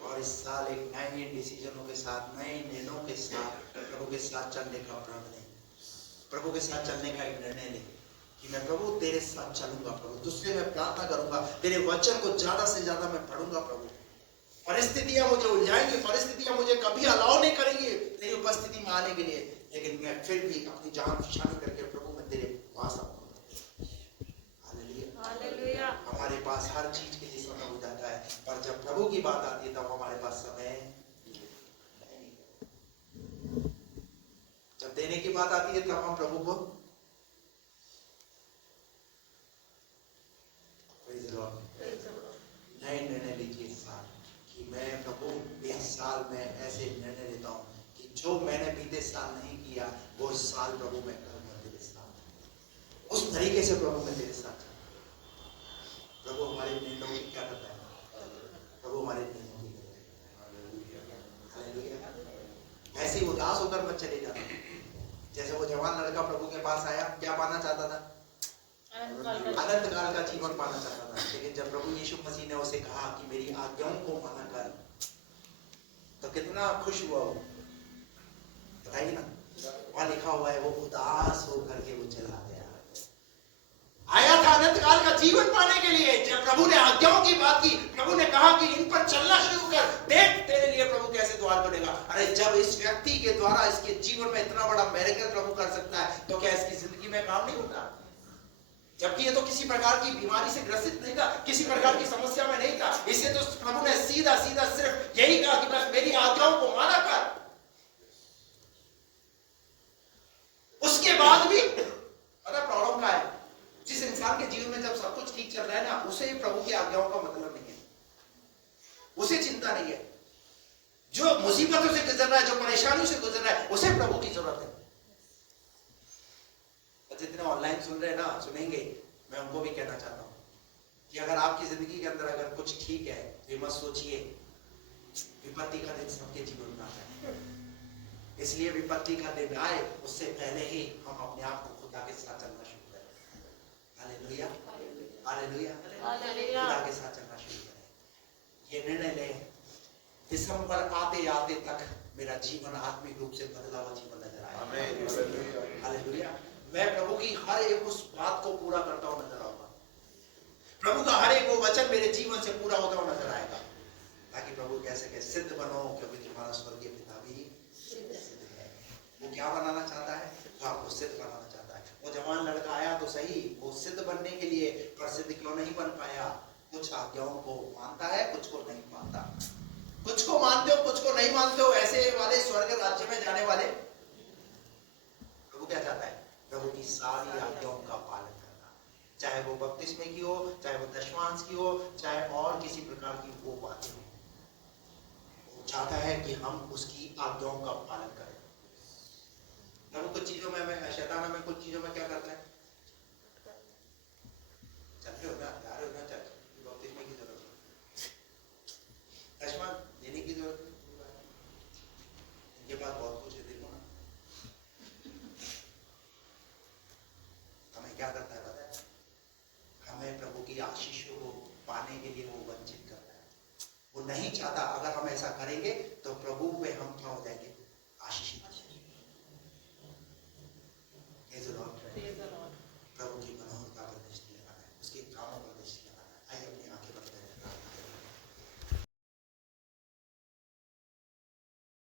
और इस साल एक नए डिसीजनों के साथ, नए निर्णयों के साथ प्रभु के साथ चलने का प्रण लें। प्रभु के साथ चलने का एक निर्णय लें कि मैं प्रभु तेरे साथ चलूंगा, प्रभु तुझसे मैं प्रार्थना करूंगा, तेरे वचन को ज्यादा से ज्यादा मैं पढ़ूंगा। प्रभु परिस्थितियां मुझे उलझाएंगी, परिस्थितियां मुझे कभी अलाउ नहीं करेंगी तेरी उपस्थिति में आने के लिए, लेकिन मैं फिर भी अपनी जान शामिल करके प्रभु मैं तेरे पास आऊंगा। हालेलुया। हमारे पास हर चीज के लिए समय हो जाता है, पर जब प्रभु की बात आती है तब हमारे पास समय, जब देने की बात आती है तब हम प्रभु को नए निर्णय लीजिए इस साल कि मैं प्रभु इस साल में ऐसे निर्णय लेता हूँ कि जो मैंने बीते साल नहीं किया वो इस साल प्रभु मैं करूंगा तेरे साथ। उस तरीके से प्रभु मैं तेरे साथ चलूंगा। प्रभु हमारे निर्णयों की क्या करता है? प्रभु हमारे निर्णयों की हालेलुया। ऐसे ही उदास होकर मत चले जाना। जैसे वो जवान लड़का प्रभु के पास आया, क्या पाना चाहता था? अनंत काल का जीवन पाना चाहता था। लेकिन जब प्रभु यीशु मसीह ने उसे कहा कि मेरी आज्ञाओं को माना कर, तो कितना खुश हुआ वो, बताइए ना। वहां लिखा हुआ है वो उदास होकर के वो चला गया। आया था अनंत काल का जीवन पाने के लिए। जब प्रभु ने आज्ञाओं की बात की, प्रभु ने कहा कि इन पर चलना शुरू कर, देख तेरे लिए प्रभु कैसे द्वार खोलेगा। अरे जब इस व्यक्ति के द्वारा इसके जीवन में इतना बड़ा मिरेकल प्रभु कर सकता है, तो क्या इसकी जिंदगी में काम नहीं होता? जबकि ये तो किसी प्रकार की बीमारी से ग्रसित नहीं था, किसी प्रकार की समस्या में नहीं था। इसे तो प्रभु ने सीधा सीधा सिर्फ यही कहा कि बस मेरी आज्ञाओं को माना कर। उसके बाद भी अरे प्रॉब्लम क्या है? जिस इंसान के जीवन में जब सब कुछ ठीक चल रहा है ना, उसे प्रभु की आज्ञाओं का मतलब नहीं है, उसे चिंता नहीं है। जो मुसीबतों से गुजर रहा है, जो परेशानियों से गुजर रहा है, उसे प्रभु की जरूरत है। सुन रहे हैं ना, सुनेंगे, मैं उनको भी कहना चाहता हूँ कि अगर आपकी जिंदगी के अंदर अगर कुछ ठीक है तो मत सोचिए, विपत्ति का दिन सबके जीवन में आता है। इसलिए विपत्ति का दिन आए उससे पहले ही हम अपने आप को खुदा के साथ चलना शुरू करें। हालेलुया, हालेलुया, खुदा के साथ चलना शुरू करें। ये निर्णय लें, दिसंबर आते आते तक मेरा जीवन आत्मिक रूप से बदला हुआ जीवन नजर आए। हालेलुया, मैं प्रभु की हर एक उस बात को पूरा करता हुआ नजर आऊंगा। प्रभु का हर एक वो वचन मेरे जीवन से पूरा होता हुआ नजर आएगा, ताकि प्रभु कह सके सिद्ध बनो क्योंकि तुम्हारा स्वर्गीय पिता भी सिद्ध है। वो क्या बनाना चाहता है? वो आपको सिद्ध बनाना चाहता है। वो जवान लड़का आया तो सही, वो सिद्ध बनने के लिए, पर सिद्ध क्यों नहीं बन पाया? कुछ आज्ञाओं को मानता है, कुछ को नहीं मानता। कुछ को मानते हो, कुछ को नहीं मानते हो, ऐसे वाले स्वर्ग राज्य में जाने वाले प्रभु क्या चाहता है? प्रभु की सारी आज्ञाओं का पालन करना, चाहे वो बपतिस्मे की हो, चाहे वो दशमांश की हो, चाहे और किसी प्रकार की वो बातें हो। वो चाहता है कि हम उसकी आज्ञाओं का पालन करें। प्रभु कुछ चीजों में, शैतान में कुछ चीजों में क्या